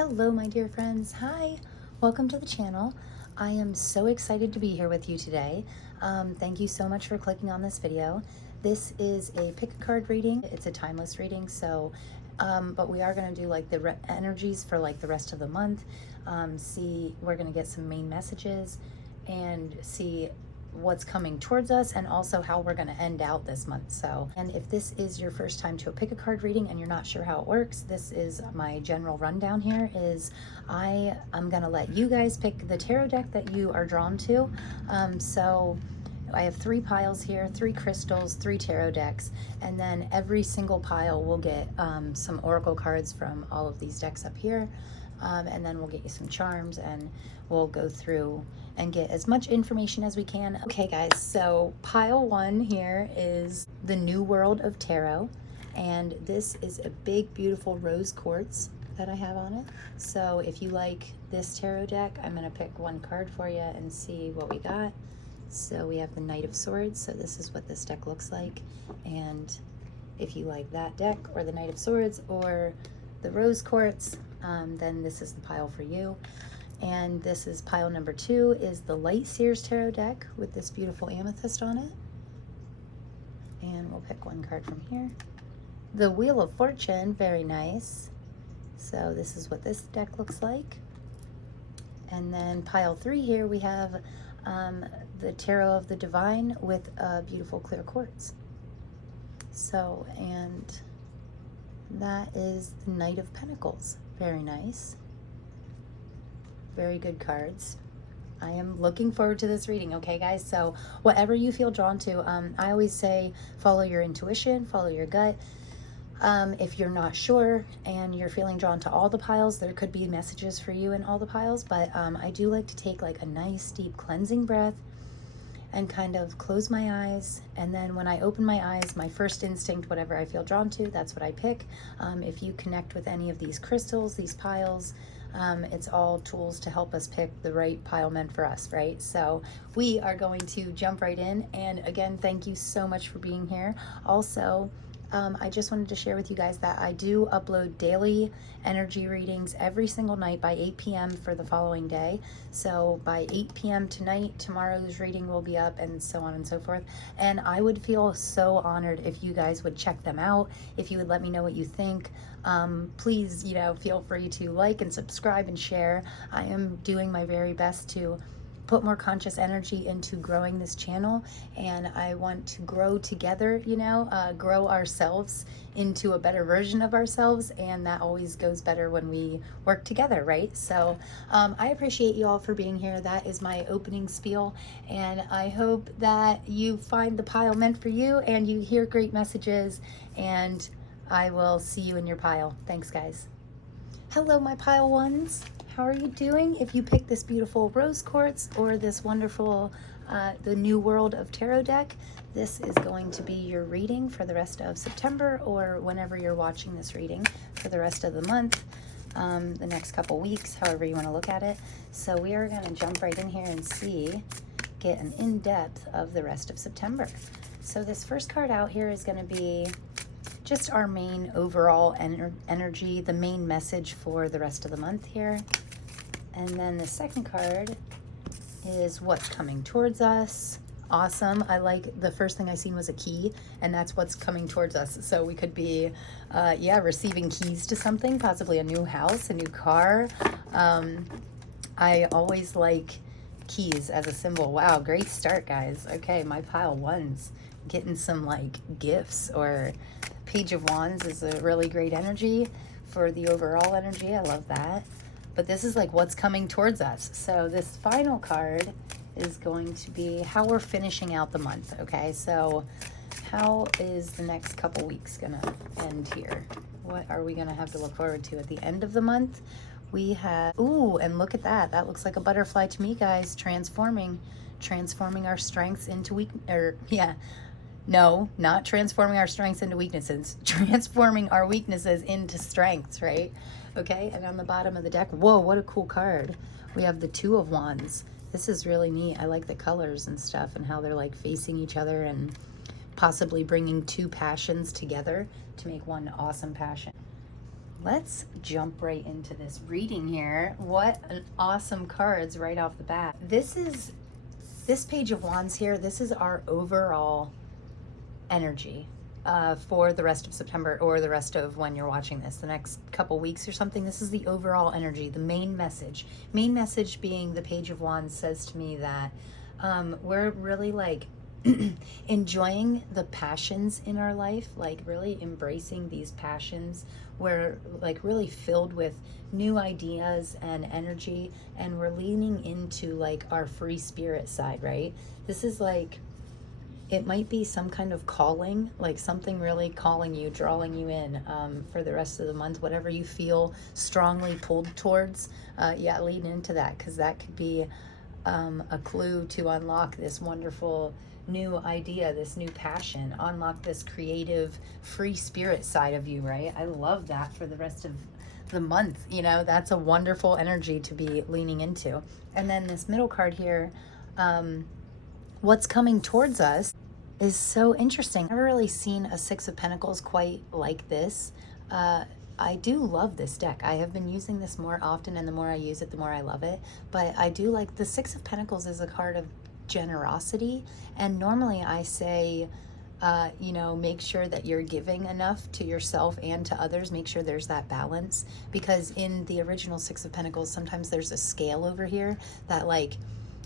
Hello, my dear friends. Hi, welcome to the channel. I am so excited to be here with you today. Thank you so much for clicking on this video. This is a pick a card reading. It's a timeless reading, so but we are going to do like the energies for like the rest of the month. We're going to get some main messages and see what's coming towards us and also how we're going to end out this month. So, and if this is your first time to a pick a card reading and you're not sure how it works, this is my general rundown. Here is I'm going to let you guys pick the tarot deck that you are drawn to. So I have 3 piles here, 3 crystals, 3 tarot decks, and then every single pile will get some oracle cards from all of these decks up here. And then we'll get you some charms and we'll go through and get as much information as we can. Okay guys, so pile 1 here is the New World of Tarot, and this is a big beautiful rose quartz that I have on it. So if you like this tarot deck, I'm going to pick 1 card for you and see what we got. So we have the Knight of Swords, so this is what this deck looks like. And if you like that deck or the Knight of Swords or the Rose Quartz, then this is the pile for you. And this is pile number 2 is the Light Seers Tarot deck with this beautiful amethyst on it. And we'll pick 1 card from here. The Wheel of Fortune, very nice. So this is what this deck looks like. And then pile 3 here we have the Tarot of the Divine with a beautiful clear quartz. So, and that is the Knight of Pentacles. Very nice. Very good cards. I am looking forward to this reading, okay guys? So whatever you feel drawn to, I always say follow your intuition, follow your gut. If you're not sure and you're feeling drawn to all the piles, there could be messages for you in all the piles, but I do like to take like a nice deep cleansing breath and kind of close my eyes, and then when I open my eyes, my first instinct, whatever I feel drawn to, that's what I pick. If you connect with any of these crystals, these piles, it's all tools to help us pick the right pile meant for us, right? So we are going to jump right in, and again, thank you so much for being here. Also, I just wanted to share with you guys that I do upload daily energy readings every single night by 8 p.m. for the following day. So by 8 p.m. tonight, tomorrow's reading will be up, and so on and so forth. And I would feel so honored if you guys would check them out, if you would let me know what you think. Please, feel free to like and subscribe and share. I am doing my very best to put more conscious energy into growing this channel, and I want to grow together, grow ourselves into a better version of ourselves, and that always goes better when we work together, right? So I appreciate you all for being here. That is my opening spiel, and I hope that you find the pile meant for you and you hear great messages, and I will see you in your pile. Thanks guys. Hello my pile ones. How are you doing? If you pick this beautiful rose quartz or this wonderful the New World of Tarot deck, this is going to be your reading for the rest of September, or whenever you're watching this reading for the rest of the month, the next couple weeks, however you want to look at it. So we are going to jump right in here and get an in-depth of the rest of September. So this first card out here is going to be just our main overall energy, the main message for the rest of the month here. And then the second card is what's coming towards us. Awesome. I like the first thing I seen was a key, and that's what's coming towards us. So we could be, receiving keys to something, possibly a new house, a new car. I always like keys as a symbol. Wow, great start, guys. Okay, my pile one's getting some like gifts, or Page of Wands is a really great energy for the overall energy. I love that. But this is like what's coming towards us. So this final card is going to be how we're finishing out the month. Okay, so how is the next couple weeks gonna end here? What are we gonna have to look forward to at the end of the month? We have, ooh, and look at that. That looks like a butterfly to me, guys. Transforming our strengths into no, not transforming our strengths into weaknesses, transforming our weaknesses into strengths, right? Okay, and on the bottom of the deck, whoa, what a cool card. We have the Two of Wands. This is really neat. I like the colors and stuff and how they're like facing each other and possibly bringing 2 passions together to make one awesome passion. Let's jump right into this reading here. What an awesome cards right off the bat. This Page of Wands here, this is our overall energy for the rest of September, or the rest of when you're watching this, the next couple weeks or something. This is the overall energy, the main message. Main message being the Page of Wands says to me that we're really like enjoying the passions in our life, like really embracing these passions. We're like really filled with new ideas and energy, and we're leaning into like our free spirit side, right? This is like, it might be some kind of calling, like something really calling you, drawing you in for the rest of the month, whatever you feel strongly pulled towards. Yeah, lean into that, because that could be a clue to unlock this wonderful new idea, this new passion, unlock this creative, free spirit side of you, right? I love that for the rest of the month. You know, that's a wonderful energy to be leaning into. And then this middle card here, what's coming towards us is so interesting. I've never really seen a Six of Pentacles quite like this. I do love this deck. I have been using this more often, and the more I use it, the more I love it. But I do like the Six of Pentacles is a card of generosity. And normally I say, you know, make sure that you're giving enough to yourself and to others. Make sure there's that balance, because in the original Six of Pentacles, sometimes there's a scale over here that, like,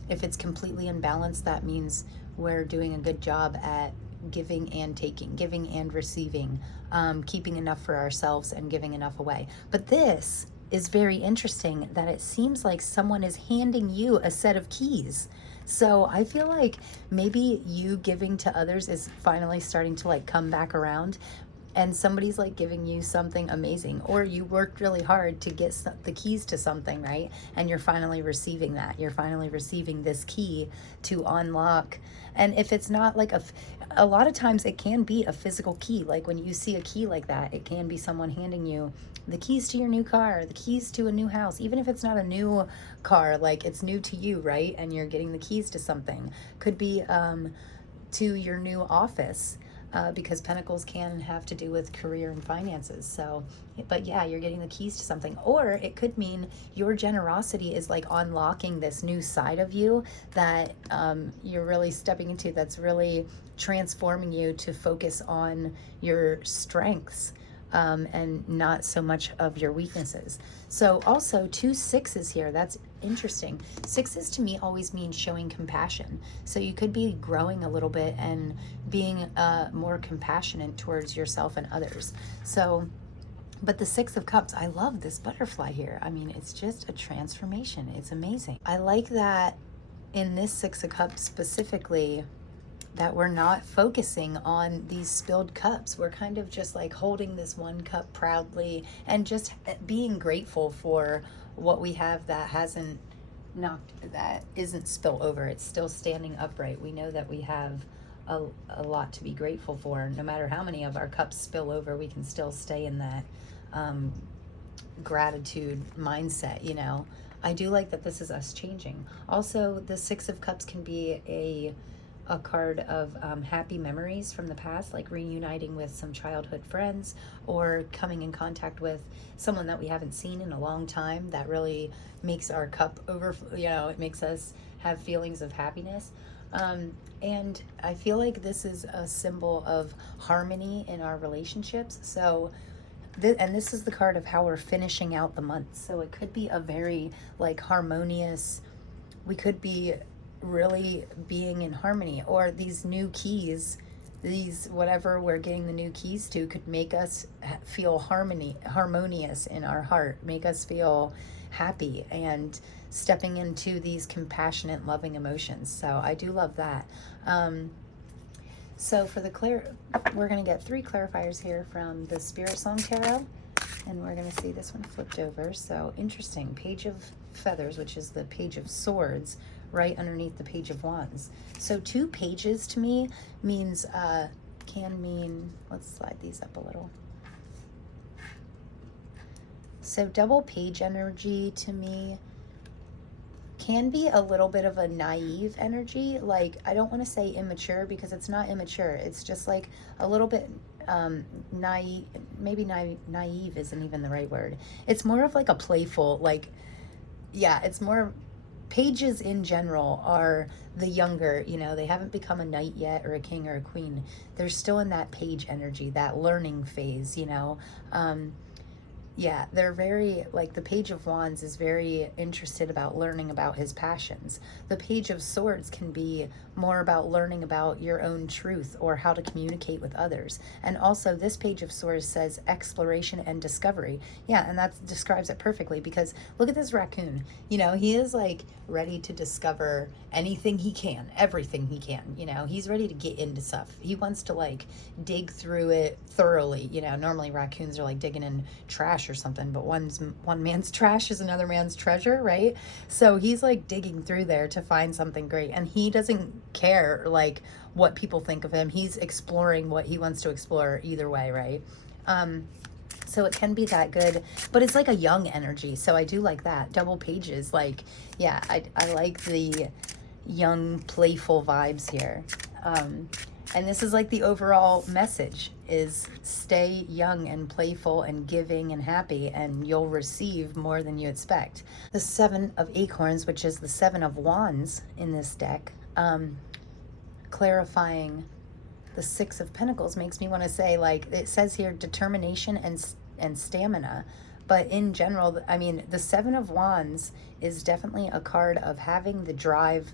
if it's completely imbalanced, that means we're doing a good job at giving and taking, giving and receiving, keeping enough for ourselves and giving enough away. But this is very interesting, that it seems like someone is handing you a set of keys. So I feel like maybe you giving to others is finally starting to like come back around, and somebody's like giving you something amazing, or you worked really hard to get the keys to something, right? And you're finally receiving that. You're finally receiving this key to unlock. And if it's not like a lot of times it can be a physical key. Like when you see a key like that, it can be someone handing you the keys to your new car, the keys to a new house. Even if it's not a new car, like it's new to you, right? And you're getting the keys to something. Could be to your new office. Because Pentacles can have to do with career and finances. So, but yeah, you're getting the keys to something. Or it could mean your generosity is like unlocking this new side of you that you're really stepping into, that's really transforming you to focus on your strengths and not so much of your weaknesses. So also 2 6s here, that's interesting. 6s to me always mean showing compassion. So you could be growing a little bit and being more compassionate towards yourself and others. So, but the 6 of Cups, I love this butterfly here. I mean, it's just a transformation. It's amazing. I like that in this 6 of Cups specifically, that we're not focusing on these spilled cups. We're kind of just like holding this one cup proudly and just being grateful for what we have that isn't spill over. It's still standing upright. We know that we have a lot to be grateful for. No matter how many of our cups spill over, we can still stay in that gratitude mindset, you know. I do like that this is us changing. Also, the 6 of Cups can be a card of happy memories from the past, like reuniting with some childhood friends, or coming in contact with someone that we haven't seen in a long time. That really makes our cup overflow, you know, it makes us have feelings of happiness. And I feel like this is a symbol of harmony in our relationships. So and this is the card of how we're finishing out the month. So it could be a very like harmonious, we could be really being in harmony, or these new keys, these whatever we're getting the new keys to, could make us feel harmonious in our heart, make us feel happy and stepping into these compassionate, loving emotions. So I do love that. So for the we're going to get 3 clarifiers here from the Spirit Song Tarot, and we're going to see this one flipped over. So interesting. Page of Feathers, which is the Page of Swords, right underneath the Page of Wands. So 2 pages to me means, can mean, let's slide these up a little. So double page energy to me can be a little bit of a naive energy. Like, I don't want to say immature, because it's not immature. It's just like a little bit naive, maybe naive isn't even the right word. It's more of like a playful, like, yeah, it's more, pages in general are the younger, you know, they haven't become a knight yet or a king or a queen. They're still in that page energy, that learning phase, you know. Yeah, they're very, like, the Page of Wands is very interested about learning about his passions. The Page of Swords can be more about learning about your own truth or how to communicate with others. And also, this Page of Swords says exploration and discovery. Yeah, and that describes it perfectly, because look at this raccoon. You know, he is, like, ready to discover anything he can, everything he can, you know. He's ready to get into stuff. He wants to, like, dig through it thoroughly. You know, normally raccoons are, like, digging in trash or something, but one man's trash is another man's treasure, right? So he's like digging through there to find something great, and he doesn't care like what people think of him. He's exploring what he wants to explore either way, right? So it can be that good, but it's like a young energy, so I do like that. Double pages, like, yeah, I like the young playful vibes here. And this is like the overall message is stay young and playful and giving and happy, and you'll receive more than you expect. The Seven of Acorns, which is the Seven of Wands in this deck, clarifying the Six of Pentacles, makes me want to say, like, it says here determination and stamina. But in general, I mean, the Seven of Wands is definitely a card of having the drive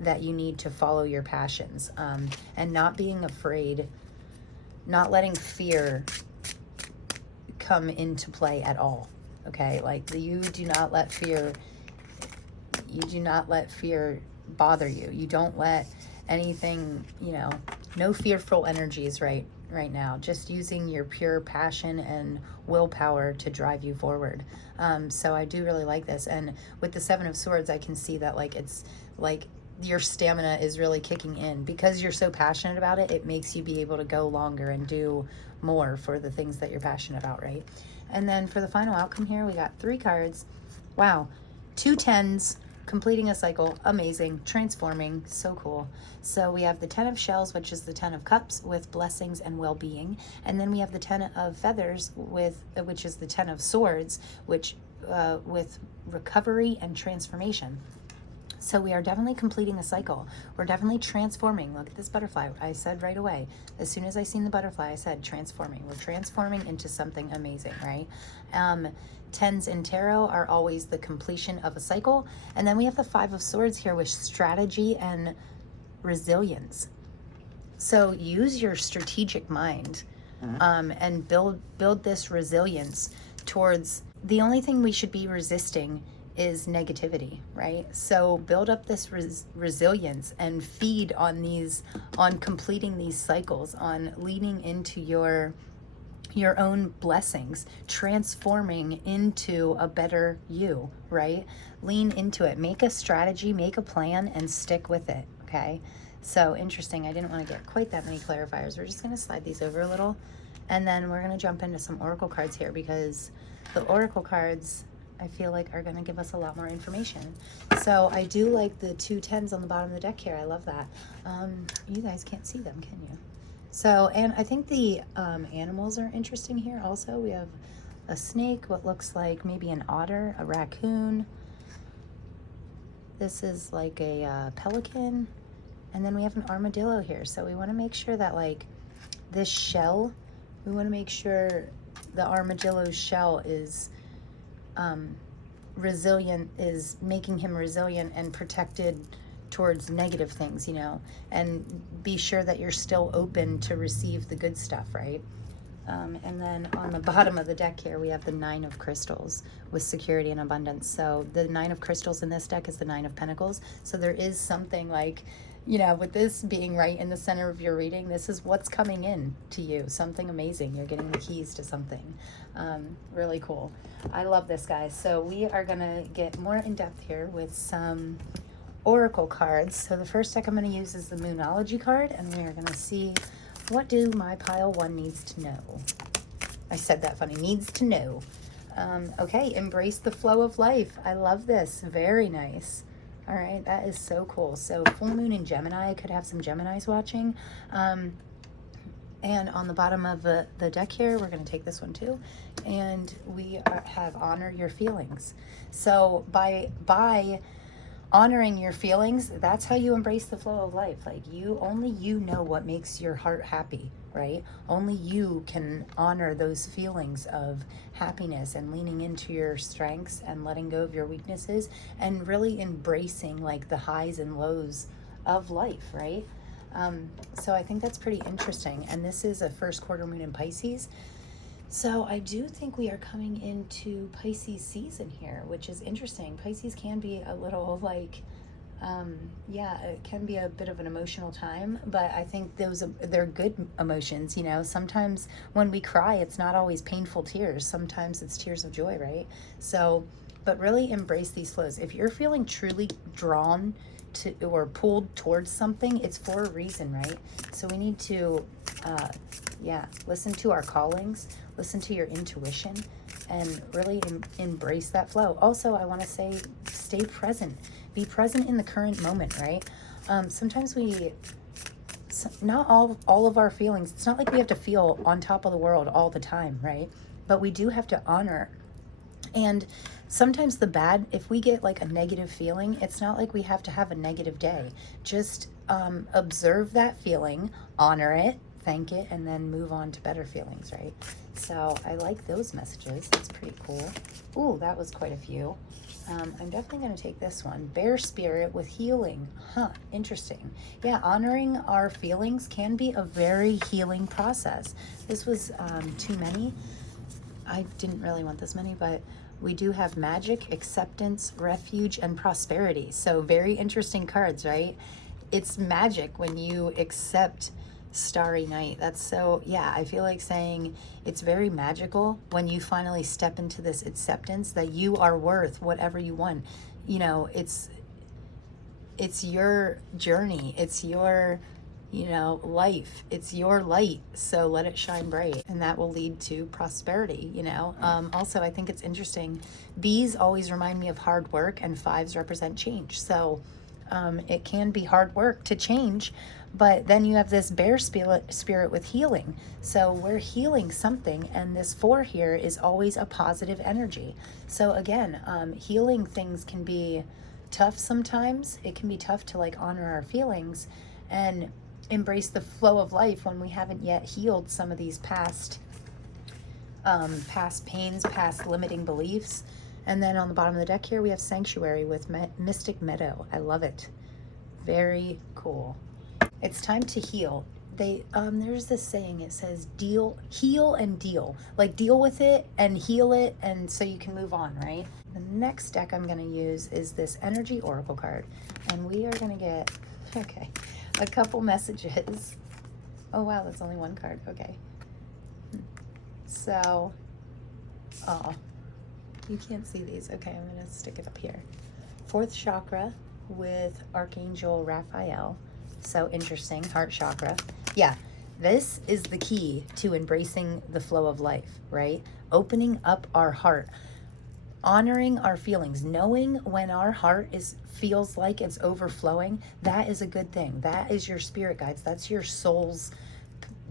that you need to follow your passions, and not being afraid, not letting fear come into play at all. Okay, like you do not let fear bother you. You don't let anything, you know, no fearful energies right now. Just using your pure passion and willpower to drive you forward. So I do really like this. And with the Seven of Swords, I can see that, like, it's like your stamina is really kicking in because you're so passionate about it. It makes you be able to go longer and do more for the things that you're passionate about, right? And then for the final outcome here, we got 3 cards. Wow, 2 tens, completing a cycle, amazing, transforming, so cool. So we have the 10 of Shells, which is the 10 of Cups with blessings and well-being, and then we have the 10 of Feathers which is the 10 of Swords, which with recovery and transformation. So we are definitely completing a cycle. We're definitely transforming. Look at this butterfly. I said right away, as soon as I seen the butterfly, I said transforming. We're transforming into something amazing, right? Tens in tarot are always the completion of a cycle. And then we have the 5 of Swords here with strategy and resilience. So use your strategic mind, and build this resilience towards, the only thing we should be resisting is negativity, right? So build up this resilience and feed on completing these cycles, on leaning into your own blessings, transforming into a better you, right? Lean into it, make a strategy, make a plan, and stick with it, okay? So interesting. I didn't want to get quite that many clarifiers. We're just going to slide these over a little, and then we're going to jump into some oracle cards here, because the oracle cards, I feel like, are going to give us a lot more information. So I do like the 2 tens on the bottom of the deck here. I love that. You guys can't see them, can you? So, and I think the animals are interesting here also. We have a snake, what looks like maybe an otter, a raccoon. This is like a pelican. And then we have an armadillo here. So we want to make sure that, like, this shell, we want to make sure the armadillo's shell is resilient, is making him resilient and protected towards negative things, you know, and be sure that you're still open to receive the good stuff, right? And then on the bottom of the deck here, we have the 9 of Crystals with security and abundance. So the 9 of Crystals in this deck is the 9 of Pentacles. So there is something, like, you know, with this being right in the center of your reading, this is what's coming in to you. Something amazing. You're getting the keys to something. Really cool. I love this, guys. So we are going to get more in depth here with some oracle cards. So the first deck I'm going to use is the Moonology card, and we are going to see, what do my pile 1 needs to know? I said that funny, needs to know. Okay, embrace the flow of life. I love this. Very nice. All right, that is so cool. So full moon in Gemini, I could have some Geminis watching. And on the bottom of the deck here, we're going to take this one too, and we have honor your feelings. So by honoring your feelings, that's how you embrace the flow of life. Like, only you know what makes your heart happy, right? Only you can honor those feelings of happiness and leaning into your strengths and letting go of your weaknesses and really embracing like the highs and lows of life, right? So I think that's pretty interesting. And this is a first quarter moon in Pisces. So I do think we are coming into Pisces season here, which is interesting. Pisces can be a little like, yeah, it can be a bit of an emotional time, but I think they're good emotions. You know, sometimes when we cry, it's not always painful tears. Sometimes it's tears of joy, right? So, but really embrace these flows. If you're feeling truly drawn to or pulled towards something, it's for a reason, right? So we need to listen to our callings, listen to your intuition, and really embrace that flow. Also, I want to say, stay present. Be present in the current moment, right? Sometimes not all of our feelings, it's not like we have to feel on top of the world all the time, right? But we do have to honor. And sometimes if we get like a negative feeling, it's not like we have to have a negative day. Just observe that feeling, honor it, thank it, and then move on to better feelings, right? So I like those messages. That's pretty cool. Ooh, that was quite a few. I'm definitely going to take this one. Bear spirit with healing. Huh, interesting. Yeah, honoring our feelings can be a very healing process. This was too many. I didn't really want this many, but we do have magic, acceptance, refuge, and prosperity. So very interesting cards, right? It's magic when you accept Starry Night. That's so, yeah, I feel like saying it's very magical when you finally step into this acceptance that you are worth whatever you want. You know, it's your journey. It's your, life. It's your light. So let it shine bright, and that will lead to prosperity, Also, I think it's interesting. Bees always remind me of hard work, and fives represent change. So it can be hard work to change, but then you have this bear spirit with healing. So we're healing something, and this 4 here is always a positive energy. So again, healing things can be tough sometimes. It can be tough to like honor our feelings and embrace the flow of life when we haven't yet healed some of these past pains, past limiting beliefs. And then on the bottom of the deck here, we have Sanctuary with Mystic Meadow. I love it. Very cool. It's time to heal. There's this saying, it says heal and deal. Like, deal with it and heal it, and so you can move on, right? The next deck I'm going to use is this Energy Oracle card. And we are going to get, a couple messages. Oh, wow, that's only one card. Okay. So, you can't see these. Okay, I'm going to stick it up here. 4th chakra with Archangel Raphael. So interesting. Heart chakra. Yeah, this is the key to embracing the flow of life, right? Opening up our heart. Honoring our feelings. Knowing when our heart feels like it's overflowing, that is a good thing. That is your spirit guides. That's your soul's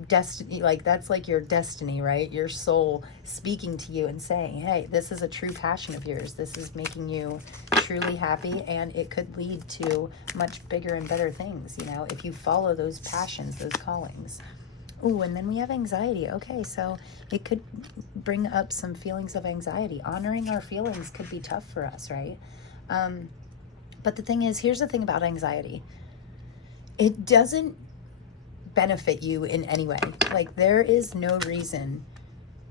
destiny. Like, that's like your destiny, right? Your soul speaking to you and saying, hey, this is a true passion of yours. This is making you truly happy, and it could lead to much bigger and better things, if you follow those passions, those callings. Oh, and then we have anxiety. Okay, so it could bring up some feelings of anxiety. Honoring our feelings could be tough for us, right? But the thing is, here's the thing about anxiety. It doesn't benefit you in any way. Like, there is no reason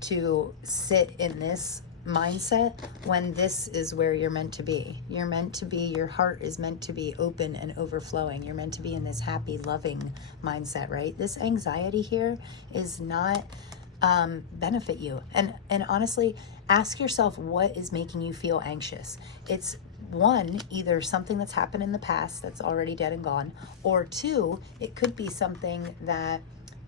to sit in this mindset when this is where you're meant to be. You're meant to be, your heart is meant to be open and overflowing. You're meant to be in this happy, loving mindset, right? This anxiety here is not benefit you. And honestly, ask yourself, what is making you feel anxious? It's one, either something that's happened in the past that's already dead and gone, or 2, it could be something that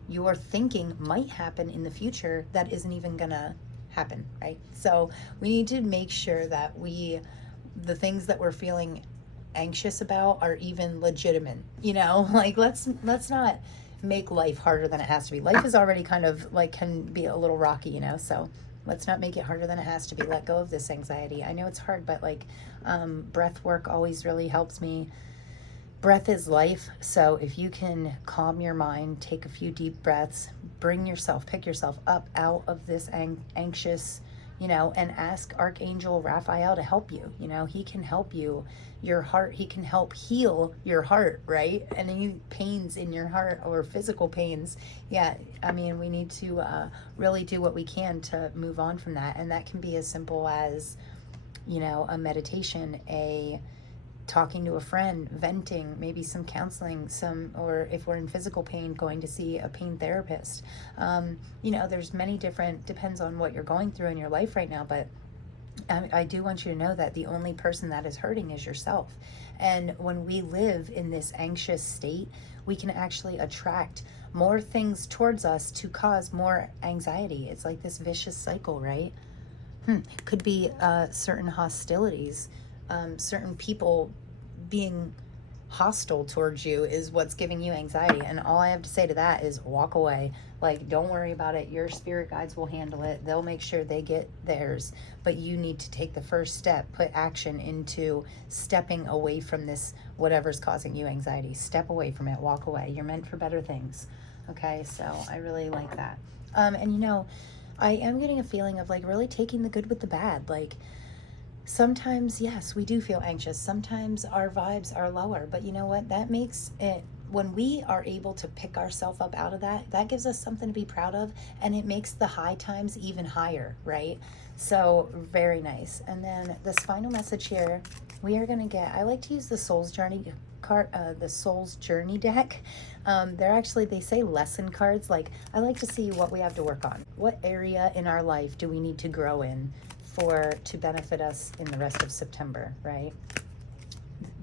you're thinking might happen in the future that isn't even gonna happen, right? So we need to make sure that the things that we're feeling anxious about are even legitimate, like let's not make life harder than it has to be. Life is already kind of like, can be a little rocky, you know, so let's not make it harder than it has to be. Let go of this anxiety. I know it's hard, but like breath work always really helps me. Breath is life. So if you can calm your mind, take a few deep breaths, pick yourself up out of this anxious, you know, and ask Archangel Raphael to help you. You know, he can help you, your heart. He can help heal your heart, right? And any pains in your heart or physical pains. Yeah, I mean, we need to really do what we can to move on from that. And that can be as simple as, you know, a meditation, talking to a friend, venting, maybe some counseling, or if we're in physical pain, going to see a pain therapist. You know, there's many different, depends on what you're going through in your life right now, but I do want you to know that the only person that is hurting is yourself. And when we live in this anxious state, we can actually attract more things towards us to cause more anxiety. It's like this vicious cycle, right? Could be certain hostilities. Certain people being hostile towards you is what's giving you anxiety. And all I have to say to that is walk away. Like, don't worry about it. Your spirit guides will handle it. They'll make sure they get theirs. But you need to take the first step, put action into stepping away from this, whatever's causing you anxiety. Step away from it. Walk away. You're meant for better things. Okay, so I really like that. And you know, I am getting a feeling of like really taking the good with the bad. Like, sometimes, yes, we do feel anxious. Sometimes our vibes are lower, but you know what? That makes it, when we are able to pick ourselves up out of that, that gives us something to be proud of, and it makes the high times even higher, right? So very nice. And then this final message here, we are going to get, I like to use the Soul's Journey card, the Soul's Journey deck. They're actually, they say lesson cards. Like, I like to see what we have to work on. What area in our life do we need to grow in to benefit us in the rest of September, right?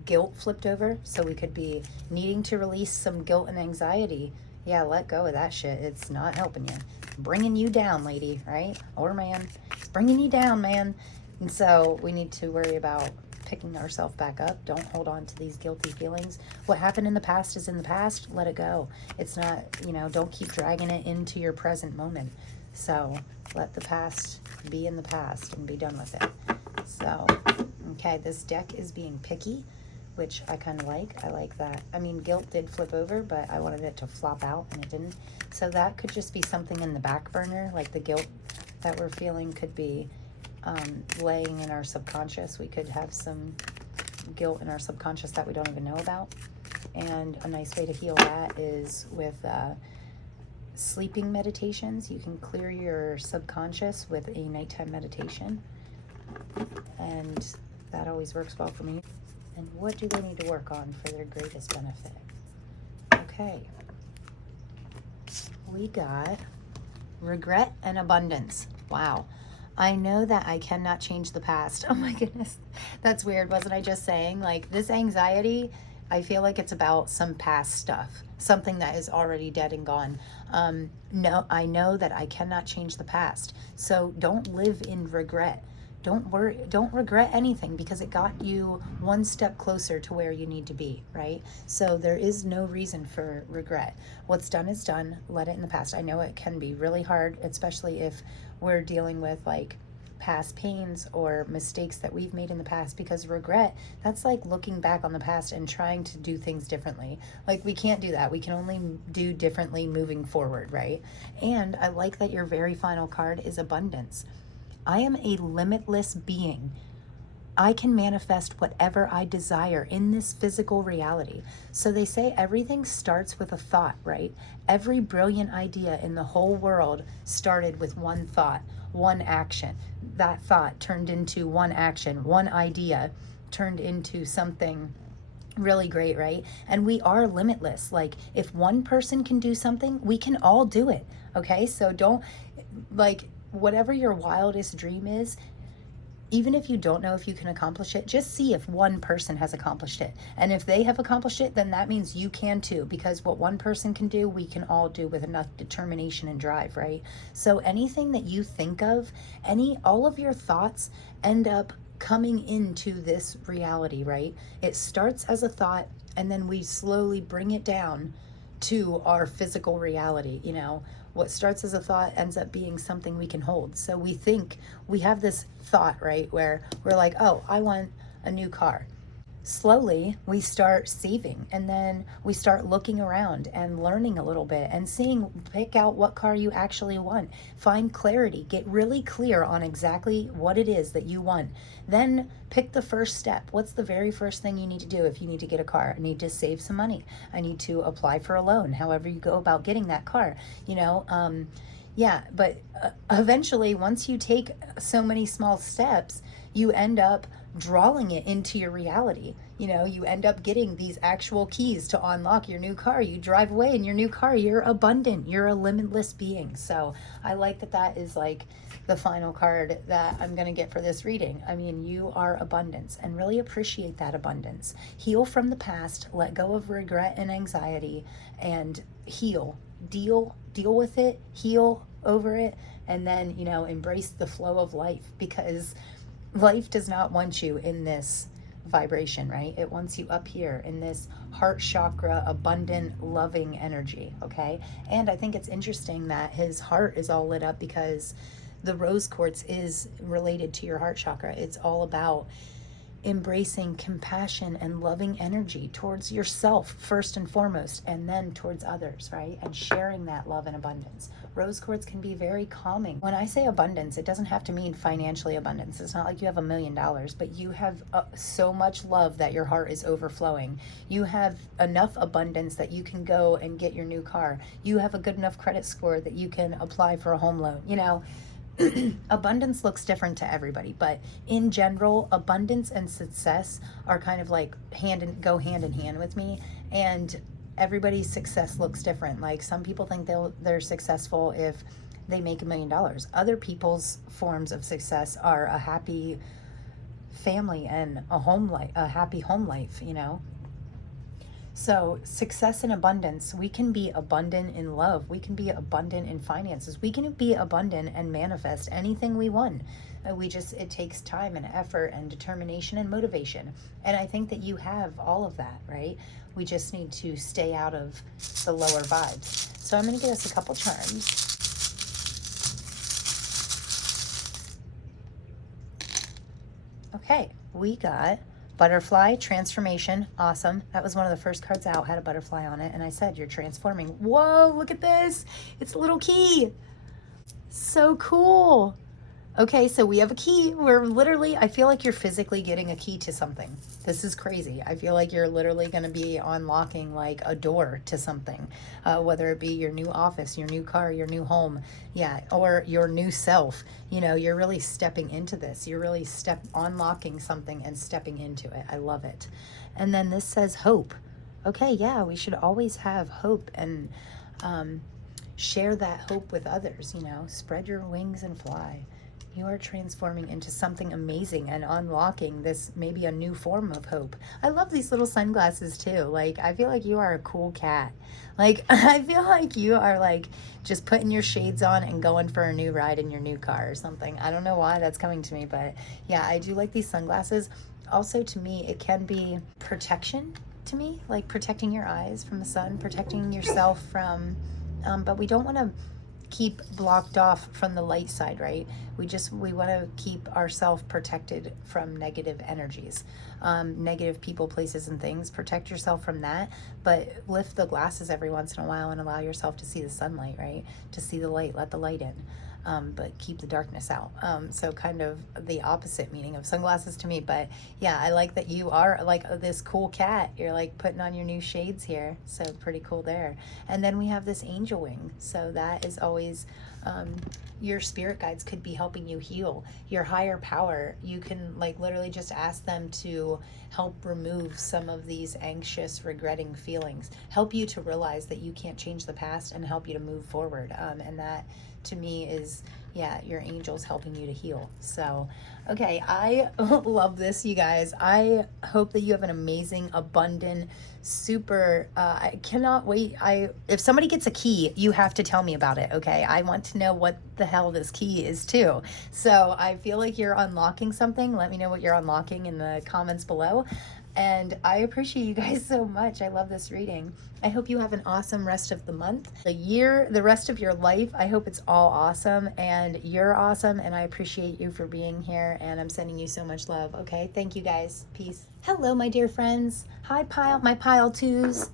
Guilt flipped over, so we could be needing to release some guilt and anxiety. Yeah, let go of that shit. It's not helping you. Bringing you down, lady, right? Or man. It's bringing you down, man. And so we need to worry about picking ourselves back up. Don't hold on to these guilty feelings. What happened in the past is in the past. Let it go. It's not, you know, don't keep dragging it into your present moment. So let the past be in the past and be done with it. So, okay, this deck is being picky, which I kind of like. I like that. I mean, guilt did flip over, but I wanted it to flop out and it didn't. So that could just be something in the back burner, like the guilt that we're feeling could be laying in our subconscious. We could have some guilt in our subconscious that we don't even know about. And a nice way to heal that is with sleeping meditations. You can clear your subconscious with a nighttime meditation, and that always works well for me. And what do they need to work on for their greatest benefit? Okay, we got regret and abundance. Wow. I know that I cannot change the past. Oh my goodness, that's weird. Wasn't I just saying, like, this anxiety, I feel like it's about some past stuff, something that is already dead and gone. No, I know that I cannot change the past. So don't live in regret. Don't worry, don't regret anything, because it got you one step closer to where you need to be, right? So there is no reason for regret. What's done is done. Let it in the past. I know it can be really hard, especially if we're dealing with like past pains or mistakes that we've made in the past, because regret, that's like looking back on the past and trying to do things differently. Like, we can't do that. We can only do differently moving forward, right? And I like that your very final card is abundance. I am a limitless being. I can manifest whatever I desire in this physical reality. So they say everything starts with a thought, right? Every brilliant idea in the whole world started with one thought, one action. That thought turned into one action, one idea turned into something really great, right? And we are limitless. Like, if one person can do something, we can all do it, okay? So don't, like, whatever your wildest dream is, even if you don't know if you can accomplish it, just see if one person has accomplished it. And if they have accomplished it, then that means you can too, because what one person can do, we can all do with enough determination and drive, right? So anything that you think of, all of your thoughts end up coming into this reality, right? It starts as a thought, and then we slowly bring it down to our physical reality. What starts as a thought ends up being something we can hold. So we think we have this thought, right, where we're like, oh, I want a new car. Slowly we start saving, and then we start looking around and learning a little bit and pick out what car you actually want. Find clarity, get really clear on exactly what it is that you want. Then pick the first step. What's the very first thing you need to do if you need to get a car? I need to save some money. I need to apply for a loan, however you go about getting that car, but eventually, once you take so many small steps, you end up drawing it into your reality. You end up getting these actual keys to unlock your new car. You drive away in your new car. You're abundant. You're a limitless being. So I like that is like the final card that I'm going to get for this reading. I mean, you are abundance, and really appreciate that abundance. Heal from the past, let go of regret and anxiety, and heal. Deal with it, heal over it, and then, embrace the flow of life, because life does not want you in this vibration, right? It wants you up here in this heart chakra, abundant, loving energy, okay? And I think it's interesting that his heart is all lit up because the rose quartz is related to your heart chakra. It's all about embracing compassion and loving energy towards yourself first and foremost, and then towards others, right? And sharing that love and abundance. Rose quartz can be very calming. When I say abundance, it doesn't have to mean financially abundance. It's not like you have $1 million, but you have so much love that your heart is overflowing. You have enough abundance that you can go and get your new car. You have a good enough credit score that you can apply for a home loan. Abundance looks different to everybody, but in general, abundance and success are kind of like go hand in hand with me. And everybody's success looks different. Like, some people think they're successful if they make $1 million. Other people's forms of success are a happy family and a happy home life. So success and abundance, we can be abundant in love. We can be abundant in finances. We can be abundant and manifest anything we want. It takes time and effort and determination and motivation. And I think that you have all of that, right? We just need to stay out of the lower vibes. So I'm going to give us a couple charms. Okay, we got butterfly, transformation, awesome. That was one of the first cards out, had a butterfly on it, and I said, you're transforming. Whoa, look at this. It's a little key. So cool. Okay, so we have a key. I feel like you're physically getting a key to something. This is crazy. I feel like you're literally going to be unlocking like a door to something, whether it be your new office, your new car, your new home, or your new self. You're really stepping into this. You're really unlocking something and stepping into it. I love it. And then this says hope. Okay, yeah, we should always have hope and share that hope with others. Spread your wings and fly. You are transforming into something amazing and unlocking this, maybe a new form of hope. I love these little sunglasses too. Like, I feel like you are a cool cat. Like, I feel like you are like just putting your shades on and going for a new ride in your new car or something. I don't know why that's coming to me, but yeah, I do like these sunglasses. Also, to me, it can be protection to me, like protecting your eyes from the sun, protecting yourself from, but we don't want to keep blocked off from the light side, right? We want to keep ourselves protected from negative energies, negative people, places, and things. Protect yourself from that, but lift the glasses every once in a while and allow yourself to see the sunlight, right? To see the light, let the light in. But keep the darkness out. So kind of the opposite meaning of sunglasses to me. But yeah, I like that you are like this cool cat. You're like putting on your new shades here. So pretty cool there. And then we have this angel wing. So that is always, your spirit guides could be helping you heal. Your higher power, you can like literally just ask them to help remove some of these anxious, regretting feelings. Help you to realize that you can't change the past and help you to move forward. And that, to me, is your angels helping you to heal. So okay, I love this, you guys. I hope that you have an amazing, abundant, super I cannot wait. If somebody gets a key, you have to tell me about it. Okay, I want to know what the hell this key is too. So I feel like you're unlocking something. Let me know what you're unlocking in the comments below. And I appreciate you guys so much. I love this reading. I hope you have an awesome rest of the month, the year, the rest of your life. I hope it's all awesome, and you're awesome, and I appreciate you for being here, and I'm sending you so much love. Okay, thank you guys. Peace. Hello, my dear friends. Hi, my pile twos.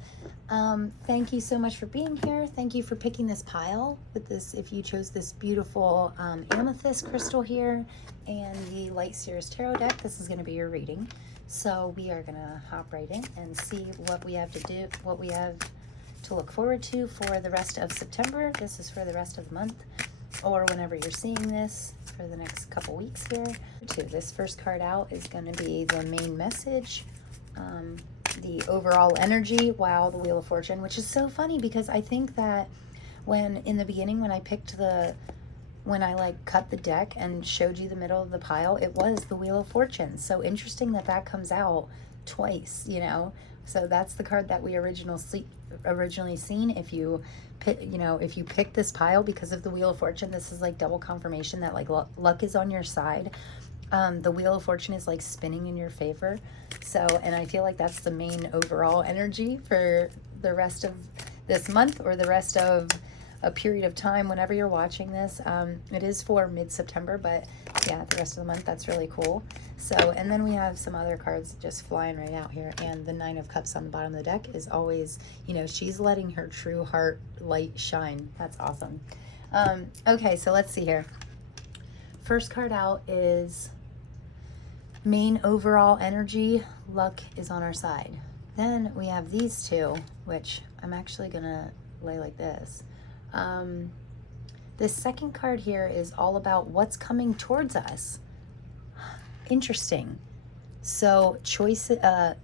Thank you so much for being here. Thank you for picking this pile with this, if you chose this beautiful amethyst crystal here and the Light Seers Tarot deck. This is going to be your reading. So we are going to hop right in and see what we have to do, what we have to look forward to for the rest of September. This is for the rest of the month, or whenever you're seeing this for the next couple weeks here. This first card out is going to be the main message, the overall energy. Wow, the Wheel of Fortune, which is so funny because I think that when in the beginning, when I picked when I like cut the deck and showed you the middle of the pile, it was the Wheel of Fortune. So interesting that that comes out twice, you know. So that's the card that we originally seen. If you pick, if you pick this pile because of the Wheel of Fortune, this is like double confirmation that like luck is on your side. The Wheel of Fortune is like spinning in your favor. So, and I feel like that's the main overall energy for the rest of this month, or the rest of a period of time whenever you're watching this. It is for mid-September, but yeah, the rest of the month, that's really cool. So, and then we have some other cards just flying right out here, and the Nine of Cups on the bottom of the deck is always, she's letting her true heart light shine. That's awesome. Okay, so let's see here. First card out is main overall energy. Luck is on our side. Then we have these two, which I'm actually gonna lay like this. This second card here is all about what's coming towards us. Interesting. So the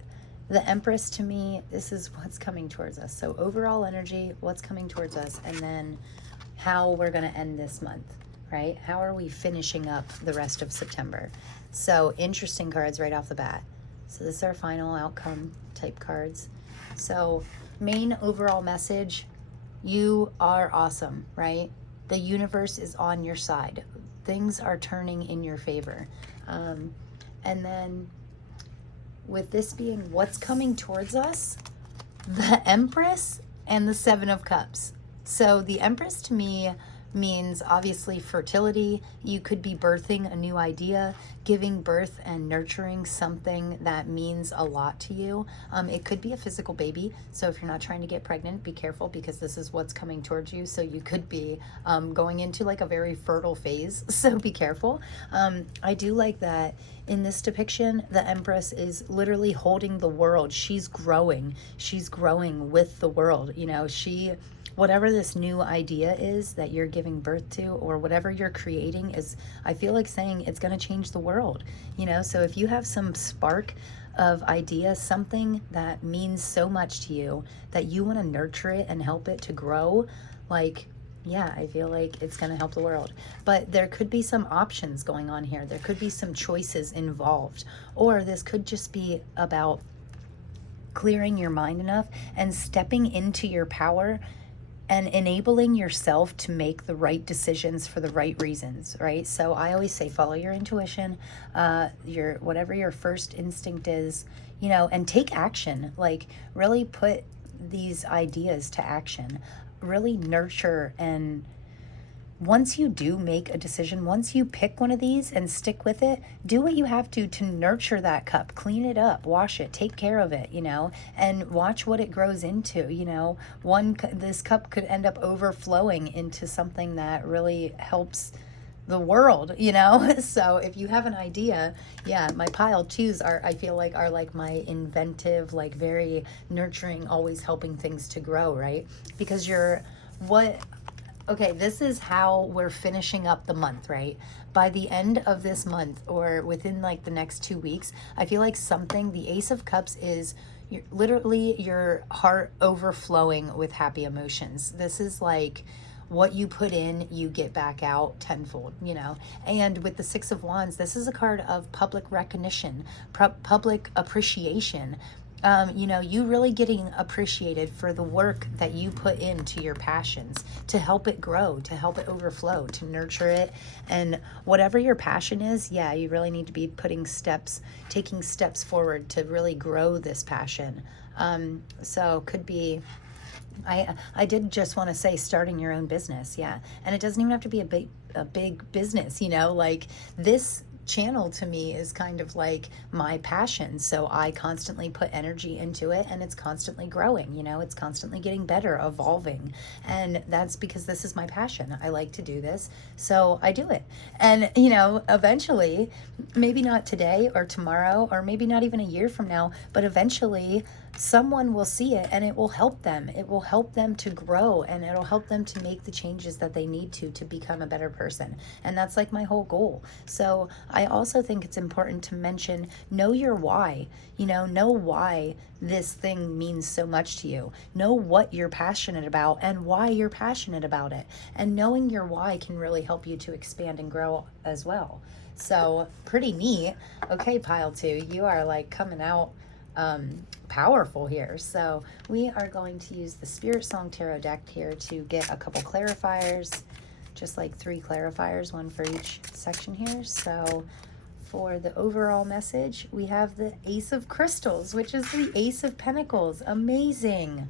Empress, to me, this is what's coming towards us. So overall energy, what's coming towards us, and then how we're going to end this month, right? How are we finishing up the rest of September? So interesting cards right off the bat. So this is our final outcome type cards. So main overall message, you are awesome, right? The universe is on your side. Things are turning in your favor. And then with this being what's coming towards us, the Empress and the Seven of Cups. So the Empress to me means obviously fertility. You could be birthing a new idea, giving birth and nurturing something that means a lot to you. It could be a physical baby. So if you're not trying to get pregnant, be careful, because this is what's coming towards you. So you could be going into like a very fertile phase. So be careful. I do like that in this depiction, the Empress is literally holding the world. She's growing. She's growing with the world. Whatever this new idea is that you're giving birth to, or whatever you're creating, is, I feel like saying it's going to change the world, so if you have some spark of idea, something that means so much to you that you want to nurture it and help it to grow, yeah, I feel like it's going to help the world. But there could be some options going on here. There could be some choices involved, or this could just be about clearing your mind enough and stepping into your power and enabling yourself to make the right decisions for the right reasons, right? So I always say, follow your intuition, whatever your first instinct is, and take action. Really put these ideas to action. Really nurture, and once you do make a decision, once you pick one of these and stick with it, do what you have to nurture that cup, clean it up, wash it, take care of it, and watch what it grows into. This cup could end up overflowing into something that really helps the world, So if you have an idea, yeah, my pile twos I feel like are like my inventive, very nurturing, always helping things to grow, right? Because okay, this is how we're finishing up the month, right? By the end of this month, or within the next 2 weeks, I feel like the Ace of Cups is literally your heart overflowing with happy emotions. This is what you put in, you get back out tenfold, And with the Six of Wands, this is a card of public recognition, public appreciation. You know, you really getting appreciated for the work that you put into your passions to help it grow, to help it overflow, to nurture it. And whatever your passion is, yeah, you really need to be taking steps forward to really grow this passion. So could be, I did just want to say starting your own business, yeah. And it doesn't even have to be a big business, you know, like this channel to me is kind of like my passion. So I constantly put energy into it and it's constantly growing, you know, it's constantly getting better, evolving. And that's because this is my passion. I like to do this. So I do it. And, you know, eventually, maybe not today or tomorrow, or maybe not even a year from now, but eventually someone will see it and it will help them. It will help them to grow and it'll help them to make the changes that they need to become a better person. And that's like my whole goal. So I also think it's important to mention, know your why. You know why this thing means so much to you. Know what you're passionate about and why you're passionate about it. And knowing your why can really help you to expand and grow as well. So pretty neat. Okay, pile 2, you are like coming out powerful here. So we are going to use the Spirit Song Tarot deck here to get a couple clarifiers, just like 3 clarifiers, one for each section here. So for the overall message, we have the Ace of Crystals, which is the Ace of Pentacles. Amazing.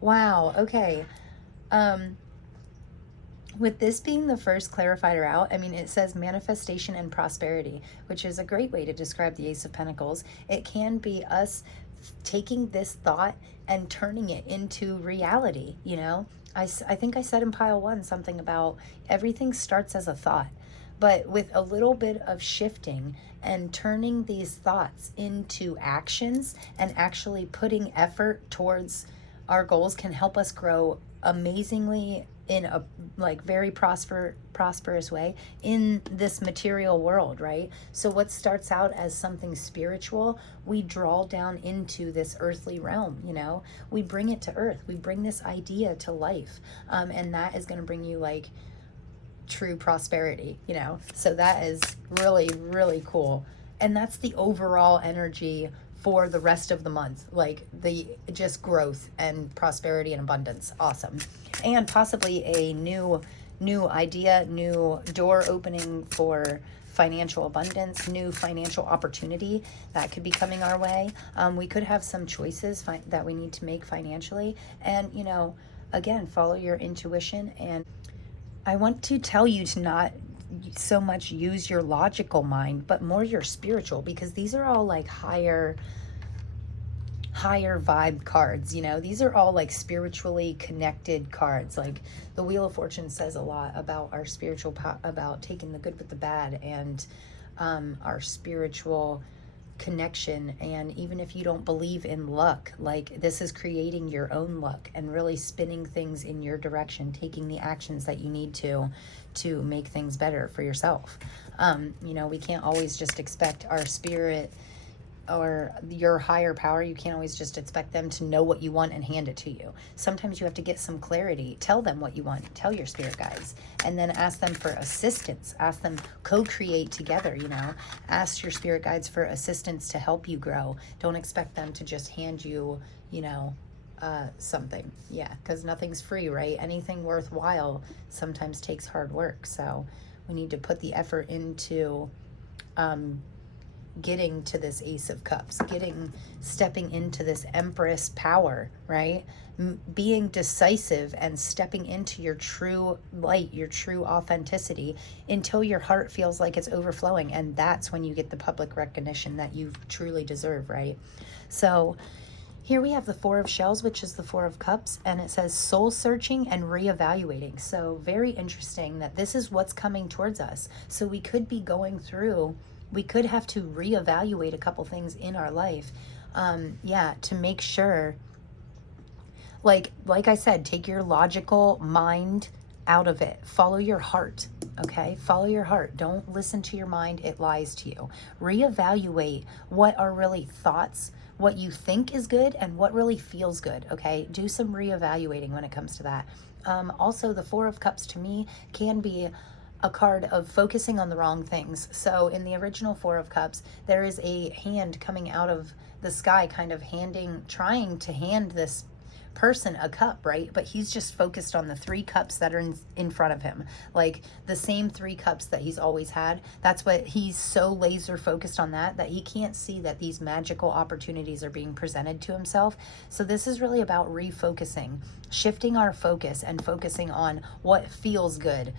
Wow. Okay. With this being the first clarifier out, I mean, it says manifestation and prosperity, which is a great way to describe the Ace of Pentacles. It can be us taking this thought and turning it into reality, you know? I think I said in pile 1 something about everything starts as a thought, but with a little bit of shifting and turning these thoughts into actions and actually putting effort towards our goals can help us grow amazingly in a like very prosperous way in this material world, right? So what starts out as something spiritual, we draw down into this earthly realm, you know? We bring it to earth. We bring this idea to life. And that is going to bring you like true prosperity, you know? So that is really, really cool. And that's the overall energy for the rest of the month, like the just growth and prosperity and abundance. Awesome. And possibly a new idea, new door opening for financial abundance, new financial opportunity that could be coming our way. We could have some choices that we need to make financially. And, you know, again, follow your intuition. And I want to tell you to not so much use your logical mind, but more your spiritual, because these are all like higher vibe cards, you know? These are all like spiritually connected cards. Like the Wheel of Fortune says a lot about our spiritual about taking the good with the bad, and our spiritual connection. And even if you don't believe in luck, like this is creating your own luck and really spinning things in your direction, taking the actions that you need to make things better for yourself. You know, we can't always just expect our spirit or your higher power, you can't always just expect them to know what you want and hand it to you. Sometimes you have to get some clarity. Tell them what you want. Tell your spirit guides. And then ask them for assistance. Ask them, co-create together, you know. Ask your spirit guides for assistance to help you grow. Don't expect them to just hand you, you know, something. Yeah, because nothing's free, right? Anything worthwhile sometimes takes hard work. So we need to put the effort into getting to this Ace of Cups, stepping into this Empress power, right? Being decisive and stepping into your true light, your true authenticity, until your heart feels like it's overflowing. And that's when you get the public recognition that you truly deserve, right? So here we have the Four of Shells, which is the Four of Cups, and it says soul searching and reevaluating. So very interesting that this is what's coming towards us. So we could be going through, we could have to reevaluate a couple things in our life, to make sure, like I said, take your logical mind out of it. Follow your heart, okay? Follow your heart. Don't listen to your mind. It lies to you. Reevaluate what are really thoughts, what you think is good, and what really feels good, okay? Do some reevaluating when it comes to that. Also, the Four of Cups to me can be a card of focusing on the wrong things. So in the original Four of Cups, there is a hand coming out of the sky, kind of trying to hand this person a cup, right? But he's just focused on the 3 cups that are in front of him, like the same 3 cups that he's always had. That's what he's so laser focused on, that he can't see that these magical opportunities are being presented to himself. So this is really about refocusing, shifting our focus and focusing on what feels good.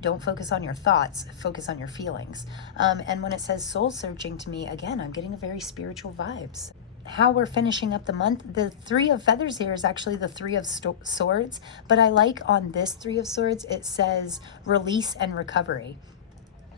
Don't focus on your thoughts, focus on your feelings. And when it says soul searching, to me, again, I'm getting a very spiritual vibes. How we're finishing up the month, the 3 of feathers here is actually the 3 of swords, but I like on this 3 of swords, it says release and recovery.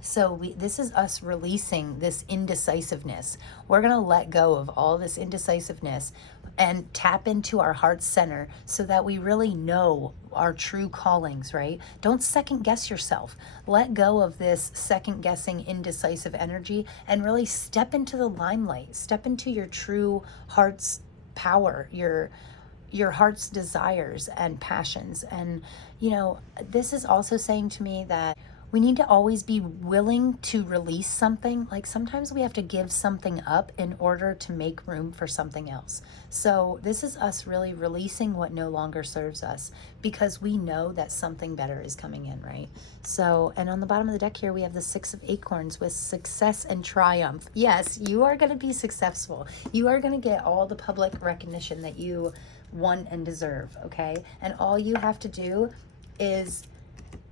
So this is us releasing this indecisiveness. We're going to let go of all this indecisiveness and tap into our heart center so that we really know our true callings, right? Don't second guess yourself. Let go of this second guessing, indecisive energy and really step into the limelight. Step into your true heart's power, your heart's desires and passions. And, you know, this is also saying to me that we need to always be willing to release something. Like sometimes we have to give something up in order to make room for something else. So this is us really releasing what no longer serves us because we know that something better is coming in, right? So, and on the bottom of the deck here, we have the 6 of acorns with success and triumph. Yes, you are going to be successful. You are going to get all the public recognition that you want and deserve, okay? And all you have to do is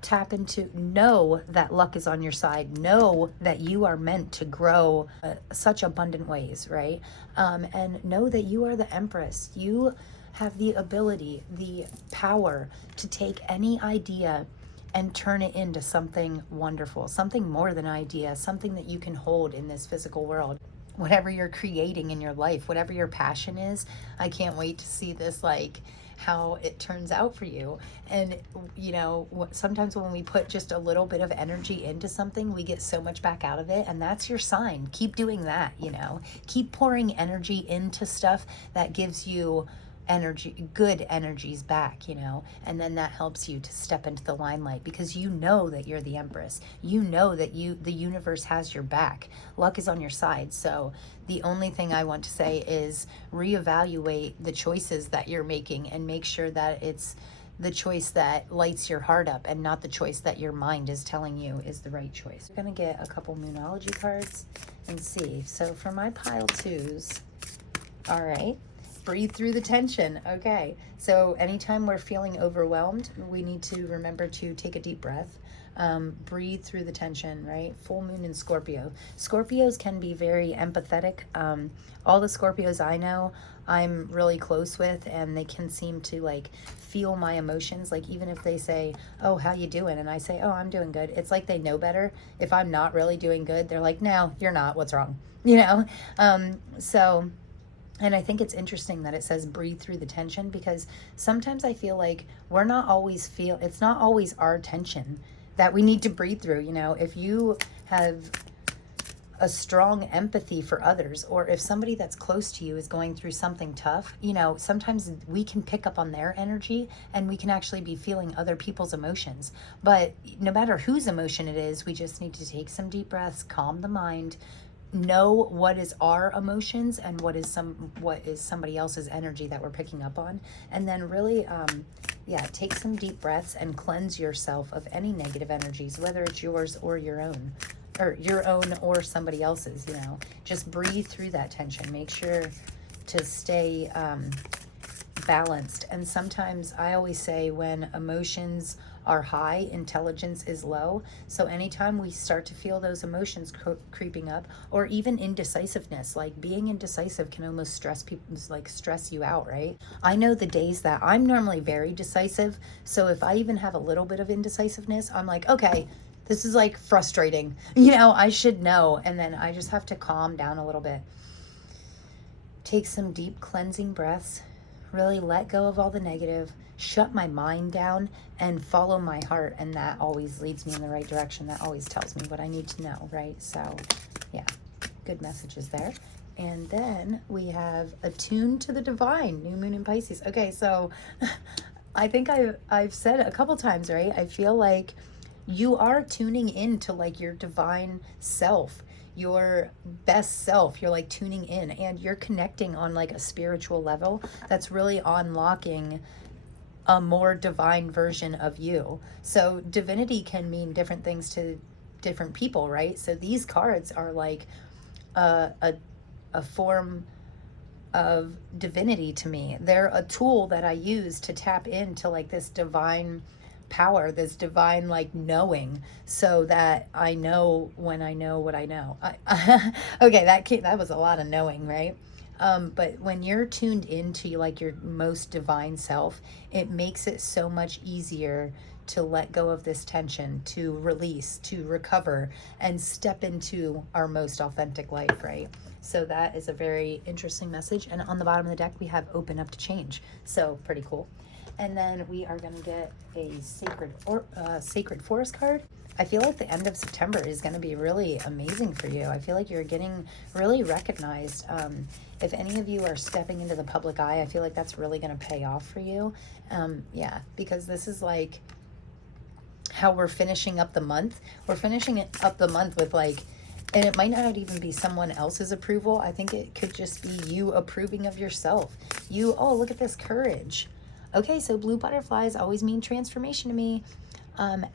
tap into, know that luck is on your side, know that you are meant to grow such abundant ways, right? And know that you are the empress. You have the ability, the power to take any idea and turn it into something wonderful, something more than an idea, something that you can hold in this physical world. Whatever you're creating in your life, whatever your passion is, I can't wait to see this, like, how it turns out for you. And you know, sometimes when we put just a little bit of energy into something, we get so much back out of it, and that's your sign. Keep doing that, you know, keep pouring energy into stuff that gives you energy, good energies back, you know, and then that helps you to step into the limelight because you know that you're the empress. You know that the universe has your back. Luck is on your side. So the only thing I want to say is reevaluate the choices that you're making and make sure that it's the choice that lights your heart up and not the choice that your mind is telling you is the right choice. We're going to get a couple Moonology cards and see. So for my pile 2s, all right. Breathe through the tension. Okay, so anytime we're feeling overwhelmed, we need to remember to take a deep breath. Breathe through the tension, right? Full moon in Scorpio. Scorpios can be very empathetic. All the Scorpios I know, I'm really close with, and they can seem to like feel my emotions. Like even if they say, "Oh, how you doing?" and I say, "Oh, I'm doing good," it's like they know better. If I'm not really doing good, they're like, "No, you're not. What's wrong?" You know. And I think it's interesting that it says breathe through the tension because sometimes I feel like it's not always our tension that we need to breathe through. You know, if you have a strong empathy for others, or if somebody that's close to you is going through something tough, you know, sometimes we can pick up on their energy and we can actually be feeling other people's emotions. But no matter whose emotion it is, we just need to take some deep breaths, calm the mind, know what is our emotions and what is somebody else's energy that we're picking up on, and then really take some deep breaths and cleanse yourself of any negative energies, whether it's yours or your own or somebody else's. You know, just breathe through that tension, make sure to stay balanced. And sometimes I always say when emotions are high, intelligence is low. So anytime we start to feel those emotions creeping up, or even indecisiveness, like being indecisive can almost stress you out, right? I know the days that I'm normally very decisive, so if I even have a little bit of indecisiveness, I'm like, okay, this is like frustrating, you know, I should know. And then I just have to calm down a little bit, take some deep cleansing breaths, really let go of all the negative, shut my mind down and follow my heart, and that always leads me in the right direction. That always tells me what I need to know, right? So yeah, good messages there. And then we have attuned to the divine, new moon in Pisces. Okay, so I think I've said a couple times, right? I feel like you are tuning into like your divine self, your best self. You're like tuning in, and you're connecting on like a spiritual level that's really unlocking a more divine version of you. So divinity can mean different things to different people, right? So these cards are like a form of divinity to me. They're a tool that I use to tap into like this divine power, this divine like knowing, so that I know when I know what I know. Okay, that was a lot of knowing, right? But when you're tuned into like your most divine self, it makes it so much easier to let go of this tension, to release, to recover, and step into our most authentic life, right? So that is a very interesting message. And on the bottom of the deck, we have open up to change. So pretty cool. And then we are going to get a sacred forest card. I feel like the end of September is going to be really amazing for you. I feel like you're getting really recognized. If any of you are stepping into the public eye, I feel like that's really going to pay off for you. Yeah, because this is like how we're finishing up the month. We're finishing up the month with like, and it might not even be someone else's approval. I think it could just be you approving of yourself. Oh, look at this courage. Okay, so blue butterflies always mean transformation to me.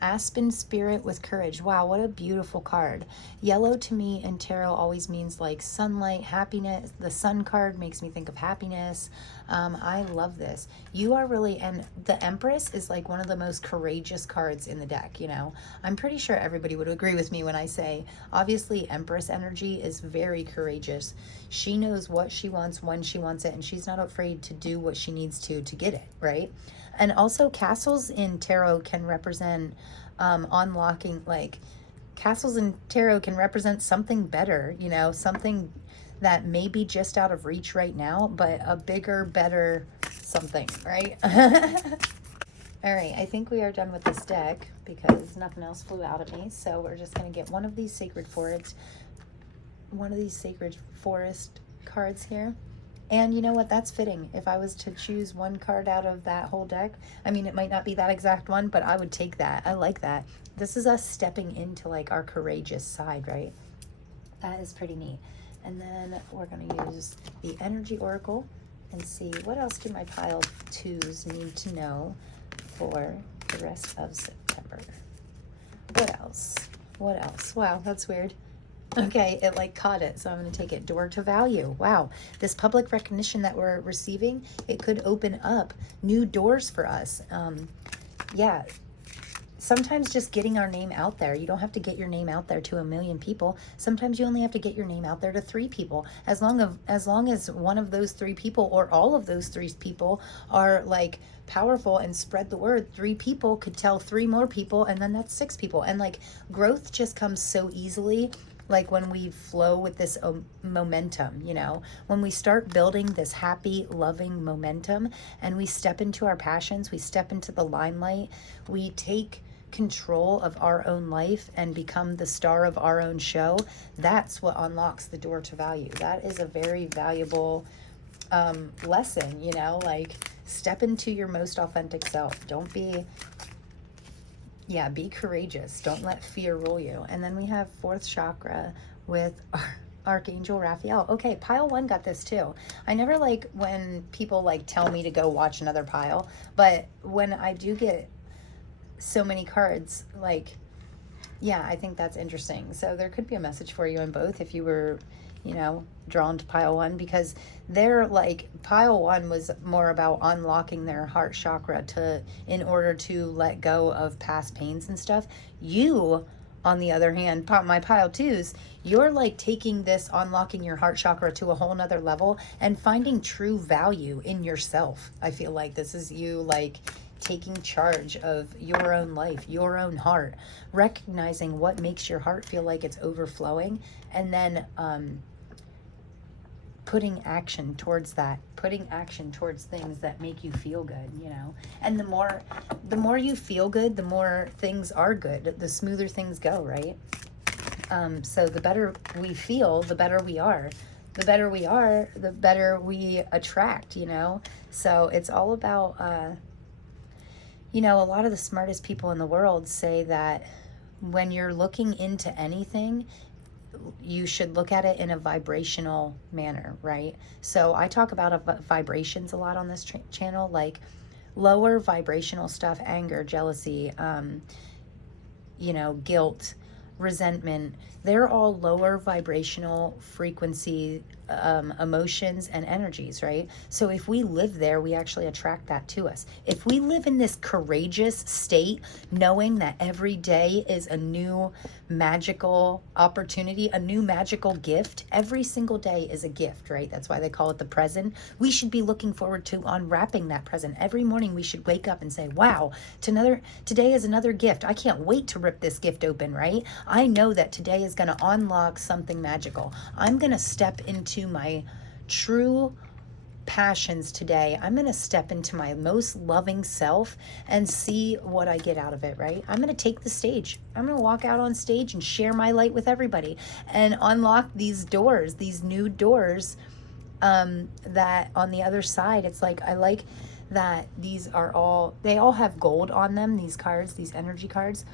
Aspen spirit with courage. Wow, what a beautiful card. Yellow to me in tarot always means like sunlight, happiness. The sun card makes me think of happiness. I love this. You are really, and the Empress is like one of the most courageous cards in the deck, you know. I'm pretty sure everybody would agree with me when I say, obviously Empress energy is very courageous. She knows what she wants, when she wants it, and she's not afraid to do what she needs to get it, right? And also castles in tarot can represent unlocking, like castles in tarot can represent something better, you know, something that may be just out of reach right now, but a bigger, better something, right? All right, I think we are done with this deck because nothing else flew out at me. So we're just going to get one of these sacred forest cards here. And you know what? That's fitting. If I was to choose one card out of that whole deck, I mean, it might not be that exact one, but I would take that. I like that. This is us stepping into like our courageous side, right? That is pretty neat. And then we're going to use the Energy Oracle and see what else do my pile twos need to know for the rest of September. What else? What else? Wow, that's weird. Okay, it like caught it, so I'm going to take it. Door to value. Wow, this public recognition that we're receiving, it could open up new doors for us. Yeah, sometimes just getting our name out there. You don't have to get your name out there to 1 million people. Sometimes you only have to get your name out there to 3 people. As long as one of those 3 people or all of those 3 people are like powerful and spread the word, 3 people could tell 3 more people, and then that's 6 people. And like growth just comes so easily. Like when we flow with this momentum, you know, when we start building this happy, loving momentum and we step into our passions, we step into the limelight, we take control of our own life and become the star of our own show. That's what unlocks the door to value. That is a very valuable lesson, you know, like step into your most authentic self. Be courageous. Don't let fear rule you. And then we have 4th chakra with Archangel Raphael. Okay, pile 1 got this too. I never like when people like tell me to go watch another pile, but when I do get so many cards, like, yeah, I think that's interesting. So there could be a message for you in both if you were, you know, drawn to pile 1, because they're like, pile 1 was more about unlocking their heart chakra in order to let go of past pains and stuff. You, on the other hand, my pile 2s, you're like taking this, unlocking your heart chakra to a whole nother level and finding true value in yourself. I feel like this is you like taking charge of your own life, your own heart, recognizing what makes your heart feel like it's overflowing, and then putting action towards things that make you feel good, you know. And the more you feel good, the more things are good, the smoother things go, right? So the better we feel, the better we are. The better we are, the better we attract, you know. So it's all about you know, a lot of the smartest people in the world say that when you're looking into anything, you should look at it in a vibrational manner, right? So I talk about vibrations a lot on this channel, like lower vibrational stuff, anger, jealousy, you know, guilt, resentment. They're all lower vibrational frequency emotions and energies, right? So if we live there, we actually attract that to us. If we live in this courageous state, knowing that every day is a new magical opportunity, a new magical gift, every single day is a gift, right? That's why they call it the present. We should be looking forward to unwrapping that present. Every morning we should wake up and say, wow, today is another gift. I can't wait to rip this gift open, right? I know that today is going to unlock something magical. I'm going to step into my true passions today. I'm going to step into my most loving self and see what I get out of it, right? I'm going to take the stage. I'm going to walk out on stage and share my light with everybody and unlock these doors, these new doors, that on the other side, it's like, I like that they all have gold on them, these cards, these energy cards,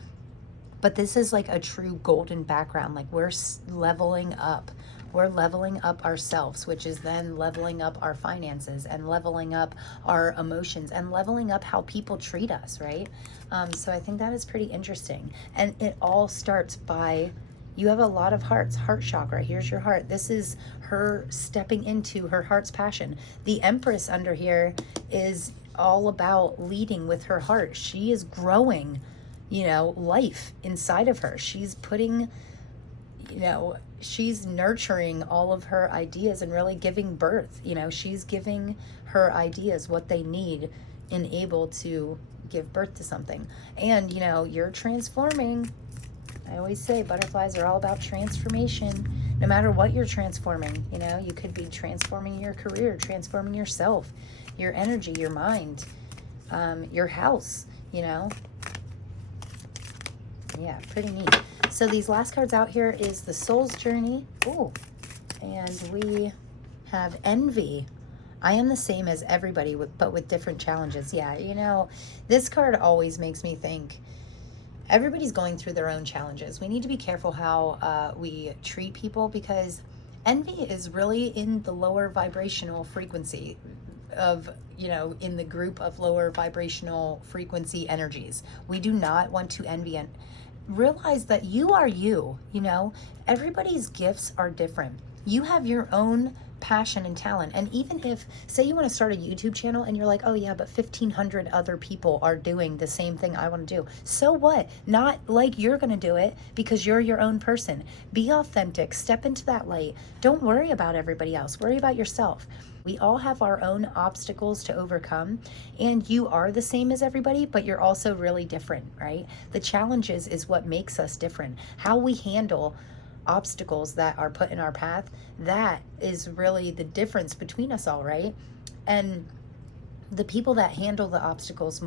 but this is like a true golden background. Like we're leveling up. We're leveling up ourselves, which is then leveling up our finances and leveling up our emotions and leveling up how people treat us, right? So I think that is pretty interesting. And it all starts by, you have a lot of hearts, heart chakra. Here's your heart. This is her stepping into her heart's passion. The Empress under here is all about leading with her heart. She is growing, you know, life inside of her. She's putting, you know, she's nurturing all of her ideas and really giving birth. You know, she's giving her ideas what they need and able to give birth to something. And, you know, you're transforming. I always say butterflies are all about transformation. No matter what you're transforming, you know, you could be transforming your career, transforming yourself, your energy, your mind, your house, you know. Yeah, pretty neat. So these last cards out here is the Soul's Journey. Ooh, and we have Envy. I am the same as everybody, but with different challenges. Yeah, you know, this card always makes me think everybody's going through their own challenges. We need to be careful how we treat people, because envy is really in the lower vibrational frequency of, you know, in the group of lower vibrational frequency energies. We do not want to envy and realize that you are you, you know, everybody's gifts are different. You have your own passion and talent. And even if, say you want to start a YouTube channel and you're like, oh yeah, but 1,500 other people are doing the same thing I want to do. So what? Not like you're going to do it, because you're your own person. Be authentic, step into that light. Don't worry about everybody else. Worry about yourself. We all have our own obstacles to overcome, and you are the same as everybody, but you're also really different, right? The challenges is what makes us different. How we handle obstacles that are put in our path, that is really the difference between us all, right? And the people that handle the obstacles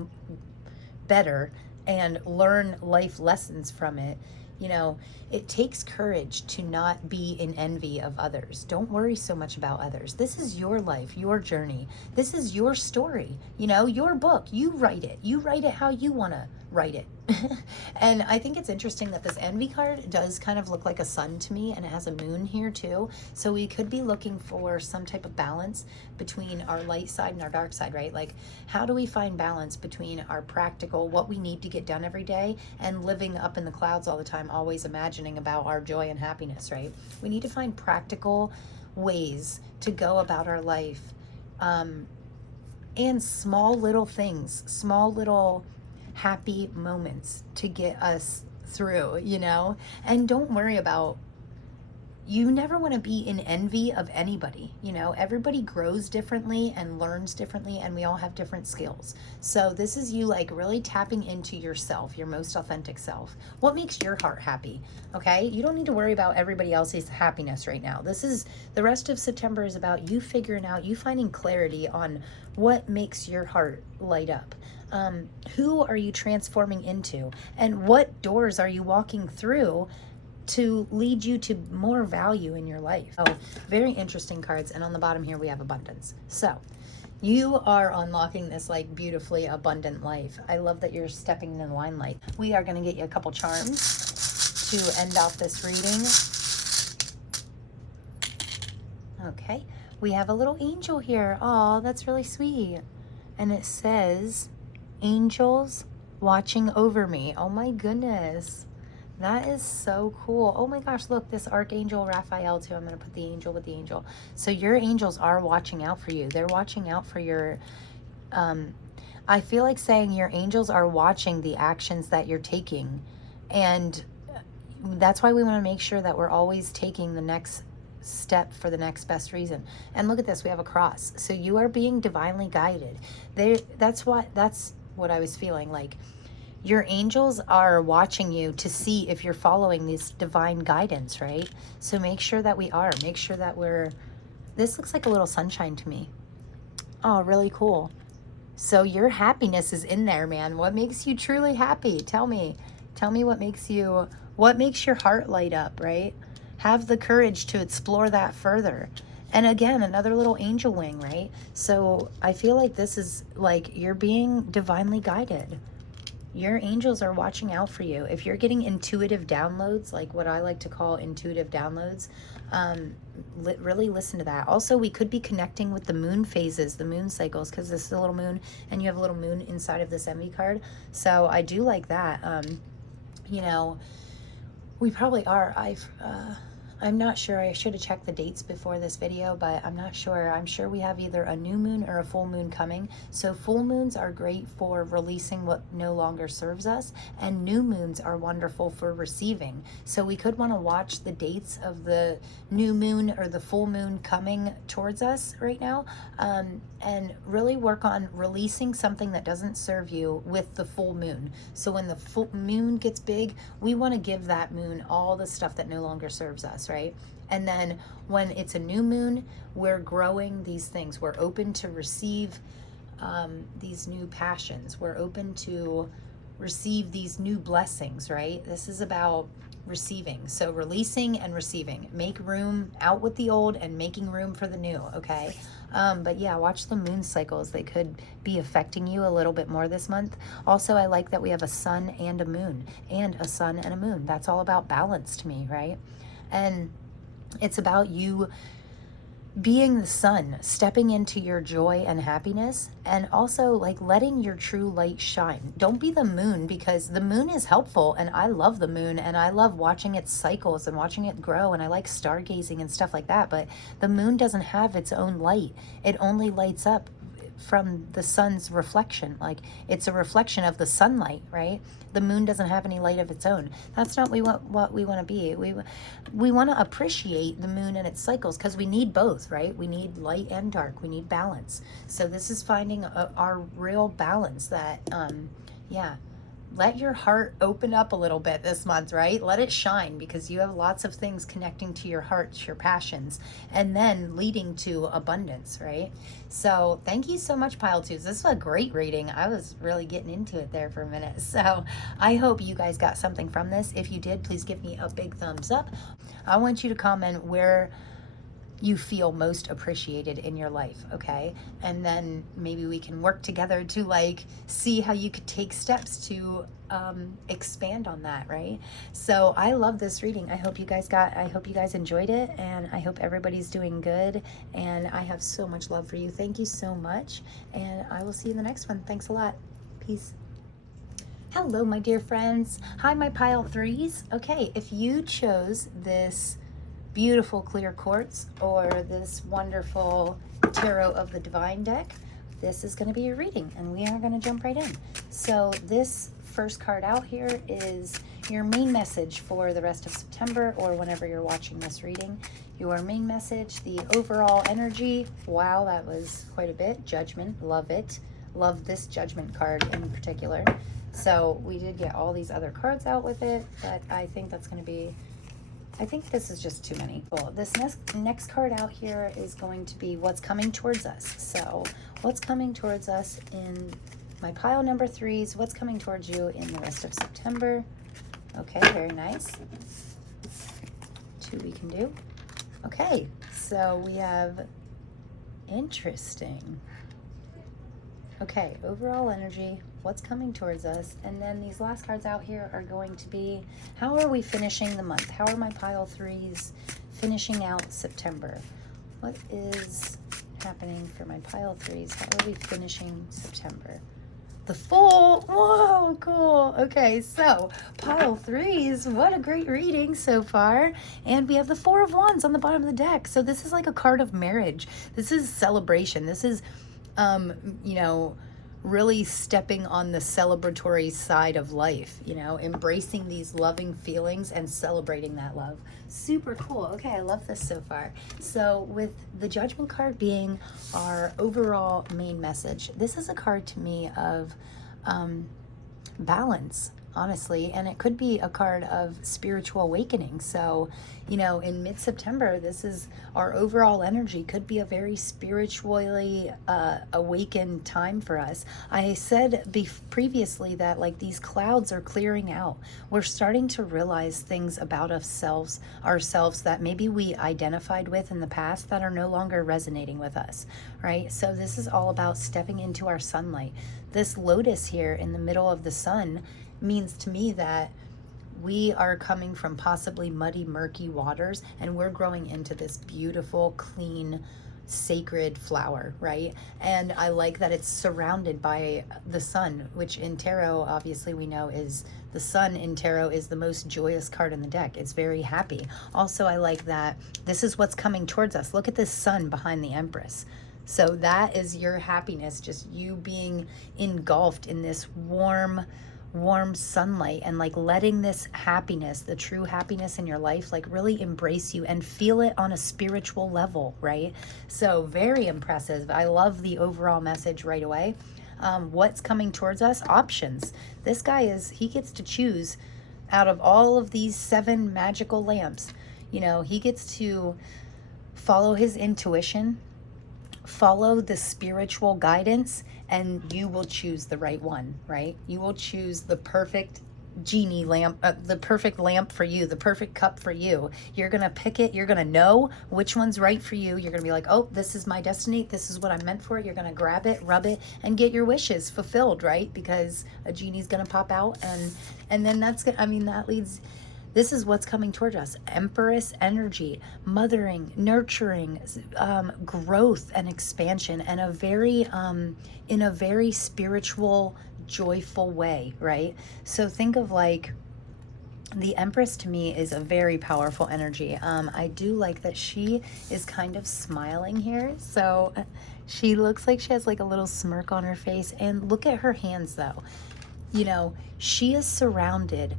better and learn life lessons from it, you know, it takes courage to not be in envy of others. Don't worry so much about others. This is your life, your journey. This is your story, you know, your book. You write it. You write it how you want to write it. And I think it's interesting that this envy card does kind of look like a sun to me, and it has a moon here too. So we could be looking for some type of balance between our light side and our dark side, right? Like, how do we find balance between our practical, what we need to get done every day, and living up in the clouds all the time, always imagining about our joy and happiness, right? We need to find practical ways to go about our life, and small little things, small little happy moments to get us through, you know. And don't worry about, you never want to be in envy of anybody, you know. Everybody grows differently and learns differently, and we all have different skills. So this is you like really tapping into yourself, your most authentic self. What makes your heart happy? Okay, you don't need to worry about everybody else's happiness right now. This is, the rest of September is about you figuring out, you finding clarity on what makes your heart light up. Who are you transforming into, and what doors are you walking through to lead you to more value in your life? Oh, very interesting cards. And on the bottom here we have abundance. So You are unlocking this like beautifully abundant life. I love that you're stepping in the limelight. We are going to get you a couple charms to end off this reading. Okay, we have a little angel here. Oh, that's really sweet. And it says, angels watching over me. Oh my goodness. That is so cool. Oh my gosh, look, this Archangel Raphael too. I'm going to put the angel with the angel. So your angels are watching out for you. They're watching out for your, I feel like saying your angels are watching the actions that you're taking. And that's why we want to make sure that we're always taking the next step for the next best reason. And look at this, we have a cross. So you are being divinely guided. That's what I was feeling like. Your angels are watching you to see if you're following this divine guidance, right? So make sure that we are. Make sure that we're... This looks like a little sunshine to me. Oh, really cool. So your happiness is in there, man. What makes you truly happy? Tell me. Tell me what makes your heart light up, right? Have the courage to explore that further. And again, another little angel wing, right? So I feel like this is like you're being divinely guided. Your angels are watching out for you. If you're getting intuitive downloads, like what I like to call intuitive downloads, really listen to that. Also, we could be connecting with the moon phases, the moon cycles, because this is a little moon, and you have a little moon inside of this envy card. So I do like that. You know, we probably are. I'm not sure. I should have checked the dates before this video, but I'm not sure. I'm sure we have either a new moon or a full moon coming. So full moons are great for releasing what no longer serves us, and new moons are wonderful for receiving. So we could want to watch the dates of the new moon or the full moon coming towards us right now, and really work on releasing something that doesn't serve you with the full moon. So when the full moon gets big, we want to give that moon all the stuff that no longer serves us, right? And then when it's a new moon, we're growing these things. We're open to receive these new passions. We're open to receive these new blessings, right? This is about receiving. So releasing and receiving. Make room, out with the old and making room for the new, okay? But yeah, watch the moon cycles. They could be affecting you a little bit more this month. Also, I like that we have a sun and a moon, and a sun and a moon. That's all about balance to me, right? And it's about you being the sun, stepping into your joy and happiness, and also like letting your true light shine. Don't be the moon, because the moon is helpful, and I love the moon, and I love watching its cycles and watching it grow, and I like stargazing and stuff like that, but the moon doesn't have its own light. It only lights up from the sun's reflection. Like, it's a reflection of the sunlight, right? The moon doesn't have any light of its own. That's not what we want to be. We want to appreciate the moon and its cycles, because we need both, right? We need light and dark. We need balance. So this is finding our real balance that, yeah, let your heart open up a little bit this month, right? Let it shine, because you have lots of things connecting to your heart, your passions, and then leading to abundance, right? So thank you so much, Pile 2s. This was a great reading. I was really getting into it there for a minute. So I hope you guys got something from this. If you did, please give me a big thumbs up. I want you to comment where you feel most appreciated in your life, okay? And then maybe we can work together to like see how you could take steps to expand on that, right? So I love this reading. I hope you guys enjoyed it, and I hope everybody's doing good, and I have so much love for you. Thank you so much, and I will see you in the next one. Thanks a lot. Peace. Hello, my dear friends. Hi, my Pile 3s. Okay, if you chose this beautiful clear quartz or this wonderful Tarot of the Divine deck, this is going to be your reading, and we are going to jump right in. So this first card out here is your main message for the rest of September, or whenever you're watching this reading. Your main message, the overall energy. Wow, that was quite a bit. Judgment, love it. Love this Judgment card in particular. So we did get all these other cards out with it, but I think that's going to be, I think this is just too many. Cool. This next card out here is going to be what's coming towards us. So what's coming towards us in my pile number 3s, what's coming towards you in the rest of September. Okay, very nice. 2 we can do. Okay, so we have interesting. Okay, overall energy, what's coming towards us, and then these last cards out here are going to be, how are we finishing the month? How are my pile threes finishing out September? What is happening for my pile threes? How are we finishing September? The Fool. Whoa, cool. Okay, so pile threes. What a great reading so far. And we have the Four of Wands on the bottom of the deck. So this is like a card of marriage. This is celebration. This is, you know, really stepping on the celebratory side of life, you know, embracing these loving feelings and celebrating that love. Super cool. Okay, I love this so far. So with the Judgment card being our overall main message, this is a card to me of balance, honestly, and it could be a card of spiritual awakening. So, you know, in mid-September, this is our overall energy, could be a very spiritually awakened time for us. I said previously that like these clouds are clearing out. We're starting to realize things about ourselves that maybe we identified with in the past that are no longer resonating with us, right? So this is all about stepping into our sunlight. This lotus here in the middle of the sun means to me that we are coming from possibly muddy, murky waters, and we're growing into this beautiful, clean, sacred flower, right? And I like that it's surrounded by the sun, which in tarot, obviously we know is the sun in tarot is the most joyous card in the deck. It's very happy. Also, I like that this is what's coming towards us. Look at this sun behind the Empress. So that is your happiness, just you being engulfed in this warm sunlight, and like letting this happiness, the true happiness in your life, like really embrace you and feel it on a spiritual level, right? So very impressive. I love the overall message right away. What's coming towards us? Options. This guy he gets to choose out of all of these 7 magical lamps. You know, he gets to follow his intuition, follow the spiritual guidance, and you will choose the right one, right? You will choose the perfect genie lamp, the perfect lamp for you, the perfect cup for you. You're going to pick it. You're going to know which one's right for you. You're going to be like, oh, this is my destiny. This is what I'm meant for. You're going to grab it, rub it, and get your wishes fulfilled, right? Because a genie's going to pop out, and then that's good. I mean, that leads... This is what's coming toward us. Empress energy, mothering, nurturing, growth and expansion, and in a very spiritual, joyful way, right? So think of like, the Empress to me is a very powerful energy. I do like that she is kind of smiling here. So she looks like she has like a little smirk on her face. And look at her hands though. You know, she is surrounded.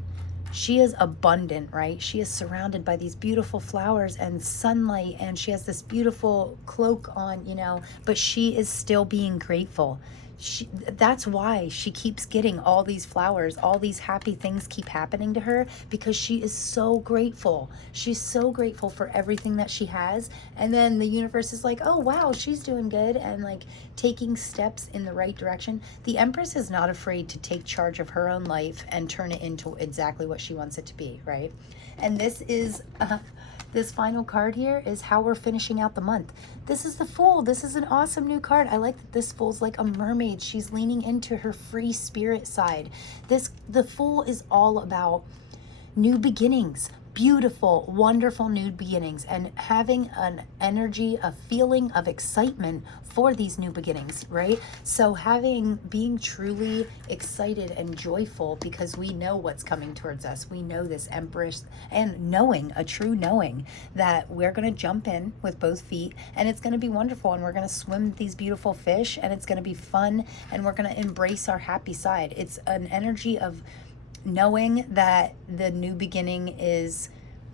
She is abundant, right? She is surrounded by these beautiful flowers and sunlight, and she has this beautiful cloak on, you know, but she is still being grateful. That's why she keeps getting all these flowers, all these happy things keep happening to her, because she is so grateful. She's so grateful for everything that she has. And then the universe is like, oh, wow, she's doing good, and like taking steps in the right direction. The Empress is not afraid to take charge of her own life and turn it into exactly what she wants it to be, right? And this is... this final card here is how we're finishing out the month. This is the Fool. This is an awesome new card. I like that this Fool's like a mermaid. She's leaning into her free spirit side. The Fool is all about new beginnings, beautiful, wonderful new beginnings, and having an energy, a feeling of excitement for these new beginnings, right? So being truly excited and joyful because we know what's coming towards us. We know this Empress, and a true knowing that we're going to jump in with both feet, and it's going to be wonderful, and we're going to swim with these beautiful fish, and it's going to be fun, and we're going to embrace our happy side. It's an energy of knowing that the new beginning is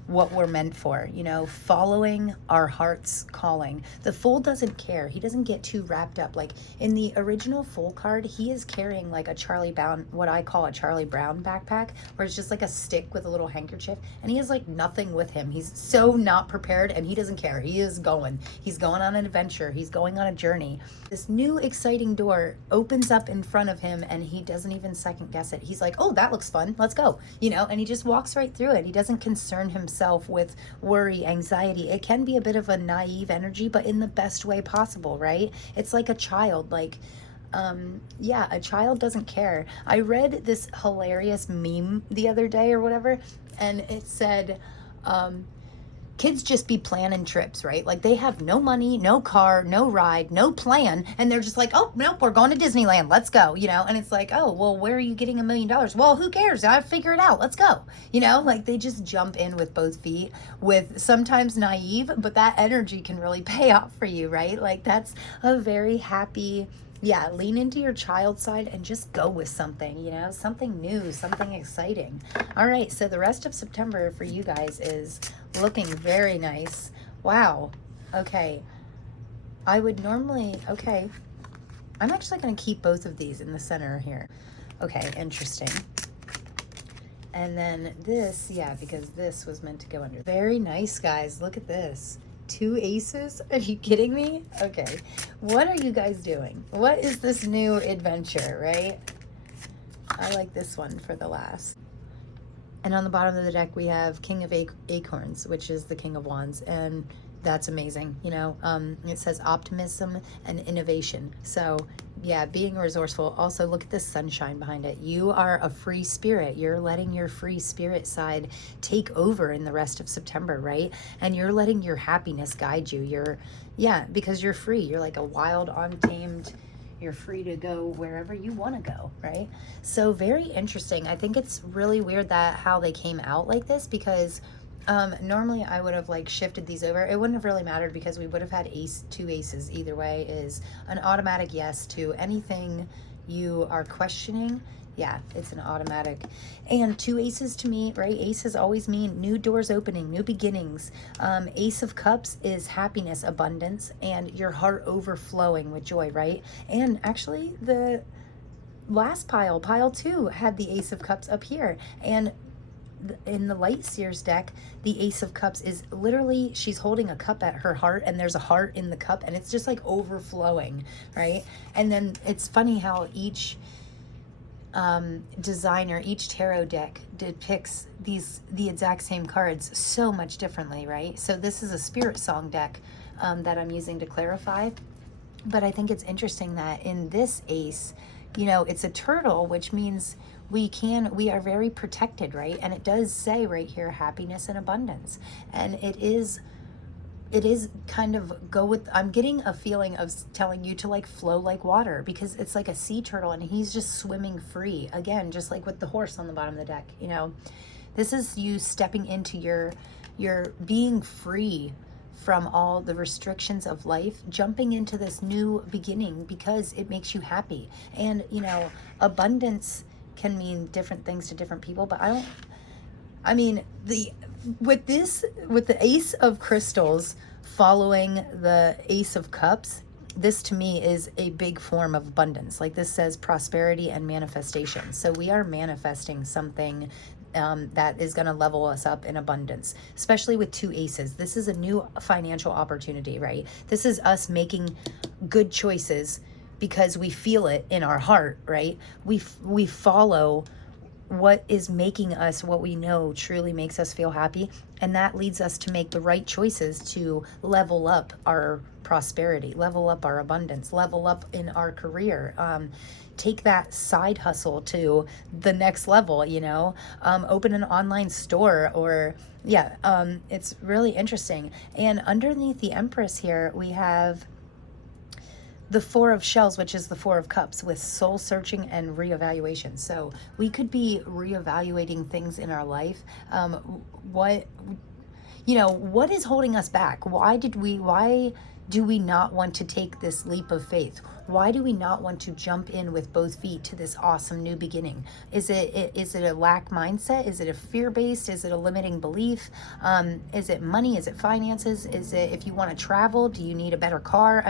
what we're meant for, you know, following our heart's calling. The Fool doesn't care. He doesn't get too wrapped up. Like in the original Fool card, he is carrying like a Charlie Brown, what I call a Charlie Brown backpack, where it's just like a stick with a little handkerchief, and he has like nothing with him. He's so not prepared, and he doesn't care. He's going on an adventure. He's going on a journey. This new exciting door opens up in front of him, and he doesn't even second guess it. He's like, oh, that looks fun. Let's go, you know, and he just walks right through it. He doesn't concern himself with worry, anxiety. It can be a bit of a naive energy, but in the best way possible, right? It's like a child. Like Yeah, a child doesn't care. I read this hilarious meme the other day or whatever, and it said, kids just be planning trips, right? Like they have no money, no car, no ride, no plan. And they're just like, oh, nope, we're going to Disneyland. Let's go, And it's like, oh, well, where are you getting $1 million? Well, who cares? I figure it out. Let's go. Like they just jump in with both feet, with sometimes naive, but that energy can really pay off for you, right? Like that's a very happy, yeah, lean into your child side and just go with something, something new, something exciting. All right, so the rest of September for you guys is looking very nice. Wow. Okay. I would normally, okay. I'm actually going to keep both of these in the center here. Okay, interesting. And then this, yeah, because this was meant to go under. Very nice, guys. Look at this. 2 aces? Are you kidding me? Okay. What are you guys doing? What is this new adventure, right? I like this one for the last. And on the bottom of the deck, we have King of Acorns, which is the King of Wands. And that's amazing. It says optimism and innovation. So yeah, being resourceful. Also, look at the sunshine behind it. You are a free spirit. You're letting your free spirit side take over in the rest of September, right? And you're letting your happiness guide you. Because you're free. You're like a wild, untamed. You're free to go wherever you want to go, right? So very interesting. I think it's really weird that how they came out like this, because normally I would have like shifted these over. It wouldn't have really mattered because we would have had 2 aces. Either way is an automatic yes to anything you are questioning. Yeah, it's an automatic. And 2 aces to me, right? Aces always mean new doors opening, new beginnings. Ace of Cups is happiness, abundance, and your heart overflowing with joy, right? And actually the last pile 2, had the Ace of Cups up here. And in the Light Seers deck, the Ace of Cups is literally, she's holding a cup at her heart, and there's a heart in the cup, and it's just like overflowing, right? And then it's funny how each designer, each tarot deck depicts the exact same cards so much differently, right? So this is a spirit song deck that I'm using to clarify. But I think it's interesting that in this ace, it's a turtle, which means we are very protected, right? And it does say right here, happiness and abundance. And it is kind of go with, I'm getting a feeling of telling you to like flow like water, because it's like a sea turtle and he's just swimming free. Again, just like with the horse on the bottom of the deck, this is you stepping into your being free from all the restrictions of life, jumping into this new beginning because it makes you happy. And, abundance can mean different things to different people, but with the Ace of Crystals following the Ace of Cups, this to me is a big form of abundance. Like this says prosperity and manifestation. So we are manifesting something that is going to level us up in abundance, especially with 2 aces. This is a new financial opportunity, right? This is us making good choices because we feel it in our heart, right? We follow what is making us, what we know truly makes us feel happy, and that leads us to make the right choices to level up our prosperity, level up our abundance, level up in our career, take that side hustle to the next level, open an online store, or it's really interesting. And underneath the Empress here, we have the 4 of Shells, which is the 4 of Cups, with soul searching and reevaluation. So we could be reevaluating things in our life. What is holding us back? Why do we not want to take this leap of faith? Why do we not want to jump in with both feet to this awesome new beginning? Is it a lack mindset? Is it a fear-based? Is it a limiting belief? Is it money? Is it finances? Is it if you want to travel? Do you need a better car?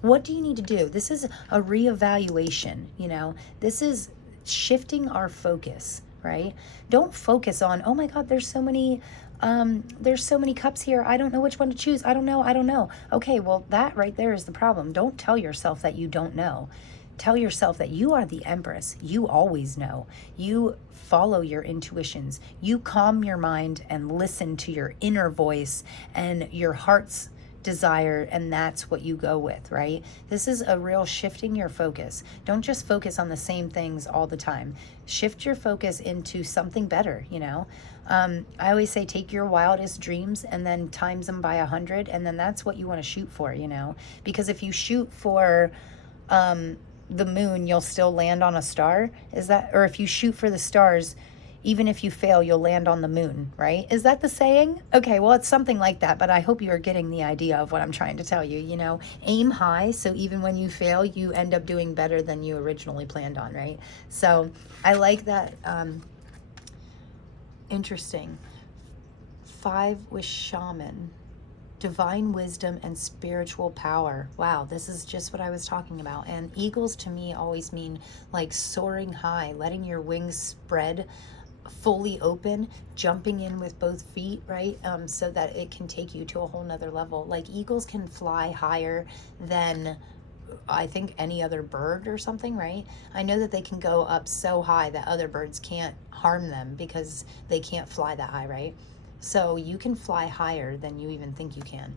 What do you need to do? This is a reevaluation, This is shifting our focus, right? Don't focus on, oh my God, there's so many cups here. I don't know which one to choose. I don't know. Okay, well, that right there is the problem. Don't tell yourself that you don't know. Tell yourself that you are the Empress. You always know. You follow your intuitions. You calm your mind and listen to your inner voice and your heart's desire, and that's what you go with, right? This is a real shifting your focus. Don't just focus on the same things all the time. Shift your focus into something better, you know? I always say take your wildest dreams and then times them by 100, and then that's what you want to shoot for, you know? Because if you shoot for the moon, you'll still land on a star. Is that, or if you shoot for the stars, even if you fail, you'll land on the moon, right? Is that the saying? Okay, well, it's something like that, but I hope you are getting the idea of what I'm trying to tell you, you know? Aim high, so even when you fail, you end up doing better than you originally planned on, right? So I like that. Interesting. 5 with shaman. Divine wisdom and spiritual power. Wow, this is just what I was talking about. And eagles to me always mean like soaring high, letting your wings spread fully open, jumping in with both feet, right? So that it can take you to a whole nother level. Like eagles can fly higher than I think any other bird or something, right? I know that they can go up so high that other birds can't harm them because they can't fly that high, right? So you can fly higher than you even think you can.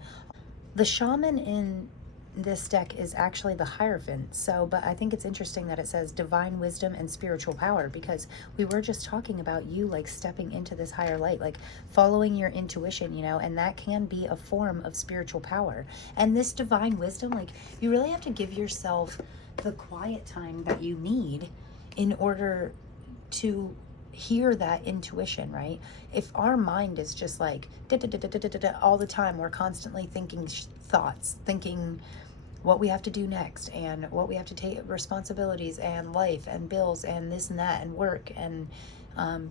The shaman in this deck is actually the Hierophant. So, but I think it's interesting that it says divine wisdom and spiritual power, because we were just talking about you like stepping into this higher light, like following your intuition, you know, and that can be a form of spiritual power. And this divine wisdom, like you really have to give yourself the quiet time that you need in order to hear that intuition, right? If our mind is just like all the time, we're constantly thinking thoughts, thinking what we have to do next and what we have to take responsibilities and life and bills and this and that and work and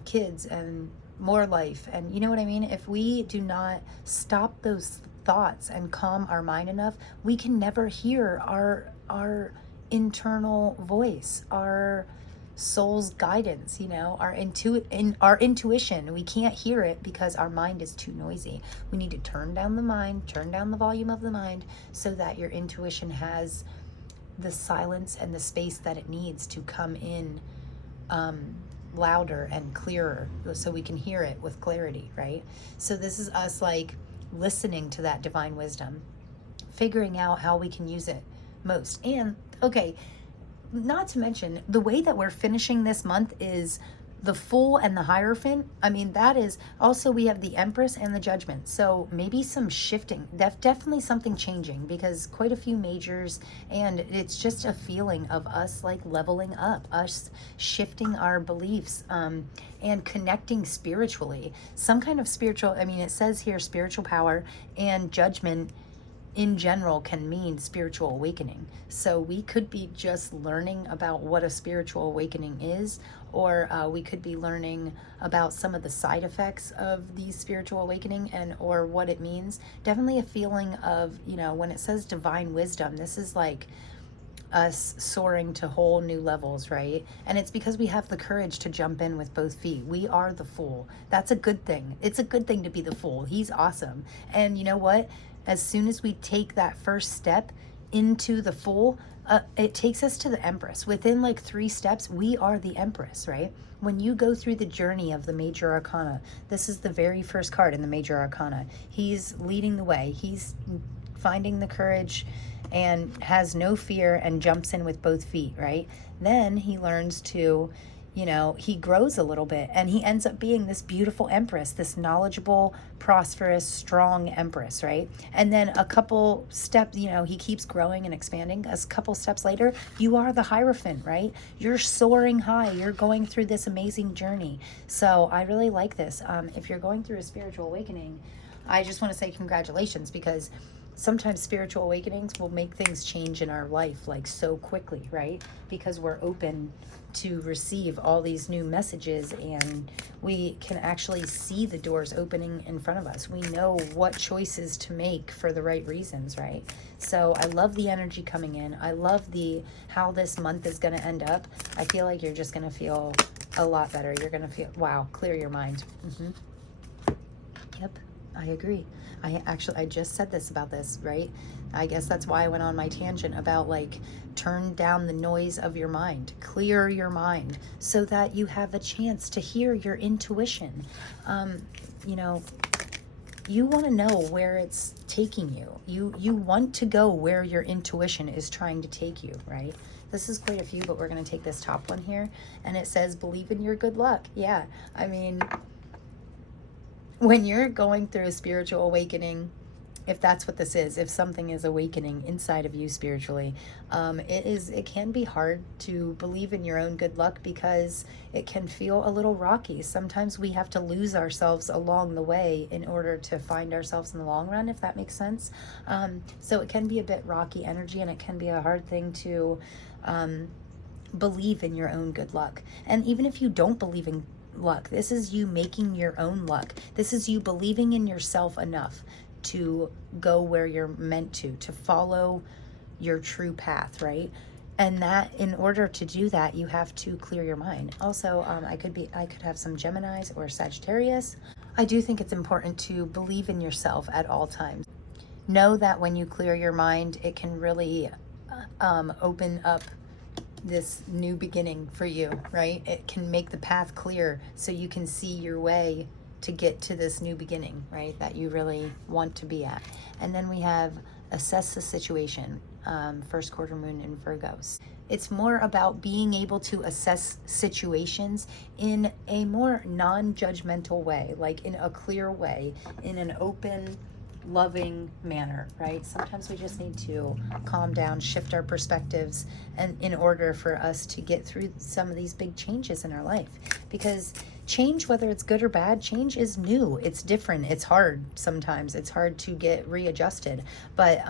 kids and more life, and you know what I mean? If we do not stop those thoughts and calm our mind enough, we can never hear our internal voice, our soul's guidance, you know, our intuition. We can't hear it because our mind is too noisy. We need to turn down the mind, turn down the volume of the mind, so that your intuition has the silence and the space that it needs to come in louder and clearer, so we can hear it with clarity, right? So this is us like listening to that divine wisdom, figuring out how we can use it most. And okay, not to mention the way that we're finishing this month is the Fool and the Hierophant. I mean, that is also, we have the Empress and the Judgment. So maybe some shifting, definitely something changing, because quite a few majors, and it's just a feeling of us like leveling up, us shifting our beliefs, and connecting spiritually. Some kind of spiritual, I mean, it says here spiritual power, and judgment in general can mean spiritual awakening. So we could be just learning about what a spiritual awakening is, or we could be learning about some of the side effects of the spiritual awakening, and or what it means. Definitely a feeling of, you know, when it says divine wisdom, this is like us soaring to whole new levels, right? And it's because we have the courage to jump in with both feet. We are the Fool. That's a good thing. It's a good thing to be the Fool. He's awesome. And you know what? As soon as we take that first step into the Fool, it takes us to the Empress. Within like 3 steps, we are the Empress, right? When you go through the journey of the Major Arcana, this is the very first card in the Major Arcana. He's leading the way. He's finding the courage and has no fear and jumps in with both feet, right? Then he learns to, you know, he grows a little bit and he ends up being this beautiful Empress, this knowledgeable, prosperous, strong Empress, right? And then a couple steps, you know, he keeps growing and expanding. A couple steps later, you are the Hierophant, right? You're soaring high. You're going through this amazing journey. So I really like this. If you're going through a spiritual awakening, I just want to say congratulations, because sometimes spiritual awakenings will make things change in our life like so quickly, right? Because we're open to receive all these new messages, and we can actually see the doors opening in front of us. We know what choices to make for the right reasons, right? So I love the energy coming in. I love how this month is going to end up. I feel like you're just going to feel a lot better. You're going to feel, wow, clear your mind. Yep, I agree. I just said this about this, right? I guess that's why I went on my tangent about like turn down the noise of your mind, clear your mind, so that you have a chance to hear your intuition. You know, you want to know where it's taking you. You want to go where your intuition is trying to take you, right? This is quite a few, but we're going to take this top one here, and it says, believe in your good luck. Yeah, I mean, when you're going through a spiritual awakening, if that's what this is, if something is awakening inside of you spiritually, it can be hard to believe in your own good luck because it can feel a little rocky. Sometimes we have to lose ourselves along the way in order to find ourselves in the long run, if that makes sense. So it can be a bit rocky energy, and it can be a hard thing to believe in your own good luck. And even if you don't believe in luck, this is you making your own luck. This is you believing in yourself enough to go where you're meant to follow your true path, right? And that, in order to do that, you have to clear your mind. Also, I could have some Geminis or Sagittarius. I do think it's important to believe in yourself at all times. Know that when you clear your mind, it can really open up this new beginning for you, right? It can make the path clear so you can see your way to get to this new beginning, right, that you really want to be at. And then we have assess the situation, first quarter moon in Virgos. It's more about being able to assess situations in a more non-judgmental way, like in a clear way, in an open, loving manner, right? Sometimes we just need to calm down, shift our perspectives, and in order for us to get through some of these big changes in our life. Because change, whether it's good or bad, change is new, it's different, it's hard. Sometimes it's hard to get readjusted, but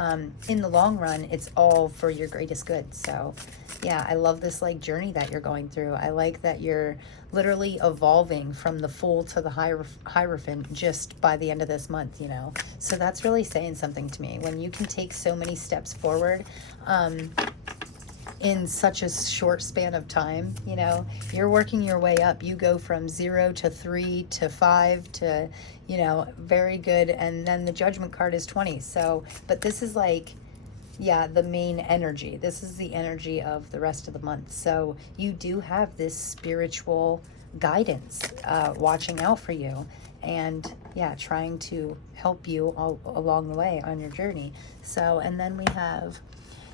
in the long run, it's all for your greatest good. So yeah, I love this like journey that you're going through. I like that you're literally evolving from the Fool to the Hierophant just by the end of this month, you know? So that's really saying something to me. When you can take so many steps forward, in such a short span of time, you know, you're working your way up. You go from 0 to 3 to 5 to, you know, very good. And then the Judgment card is 20. So, but this is like, yeah, the main energy. This is the energy of the rest of the month. So you do have this spiritual guidance watching out for you, and yeah, trying to help you all along the way on your journey. So, and then we have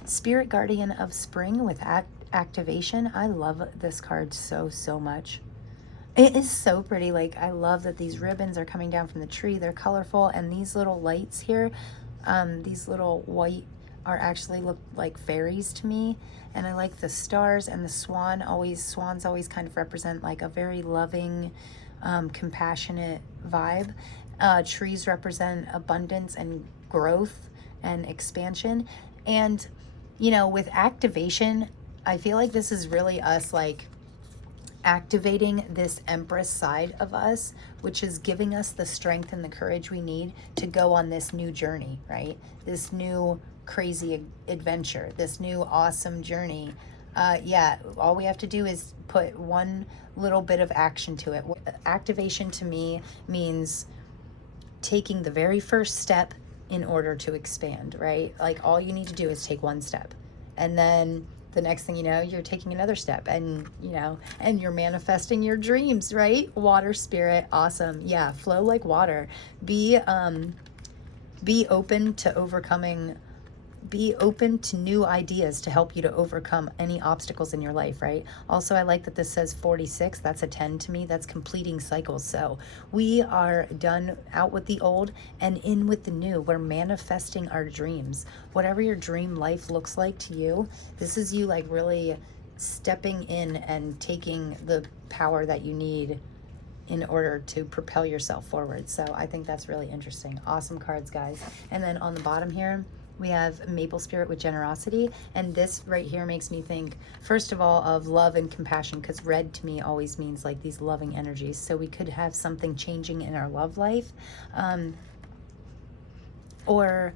Spirit Guardian of Spring with activation. I love this card so much. It is so pretty. Like, I love that these ribbons are coming down from the tree. They're colorful, and these little lights here, these little white, are actually look like fairies to me. And I like the stars and the swans always kind of represent like a very loving, compassionate vibe. Trees represent abundance and growth and expansion. And you know, with activation, I feel like this is really us like activating this Empress side of us, which is giving us the strength and the courage we need to go on this new journey, right? This new crazy adventure, this new awesome journey. Yeah, all we have to do is put one little bit of action to it. Activation to me means taking the very first step in order to expand, right? Like, all you need to do is take one step, and then the next thing you know, you're taking another step, and you know, and you're manifesting your dreams, right? Water spirit, awesome. Yeah, flow like water. Be open to overcoming, be open to new ideas to help you to overcome any obstacles in your life, right? Also, I like that this says 46. That's a 10 to me. That's completing cycles. So we are done out with the old and in with the new. We're manifesting our dreams. Whatever your dream life looks like to you, this is you like really stepping in and taking the power that you need in order to propel yourself forward. So I think that's really interesting. Awesome cards, guys. And then on the bottom here, we have Maple Spirit with Generosity, and this right here makes me think, first of all, of love and compassion, because red to me always means like these loving energies. So we could have something changing in our love life, or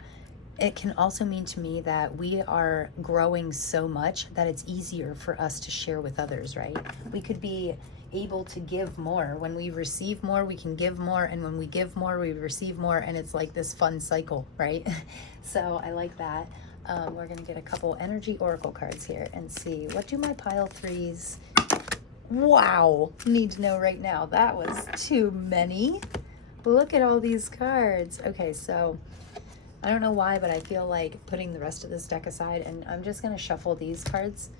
it can also mean to me that we are growing so much that it's easier for us to share with others, right? We could be able to give more. When we receive more, we can give more, and when we give more, we receive more, and it's like this fun cycle, right? So I like that. We're gonna get a couple energy oracle cards here and see, what do my pile threes, wow, need to know right now. That was too many. Look at all these cards. Okay, so I don't know why, but I feel like putting the rest of this deck aside, and I'm just going to shuffle these cards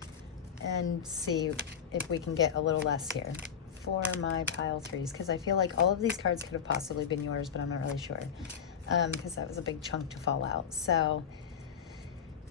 and see if we can get a little less here for my pile threes, because I feel like all of these cards could have possibly been yours, but I'm not really sure, because that was a big chunk to fall out. So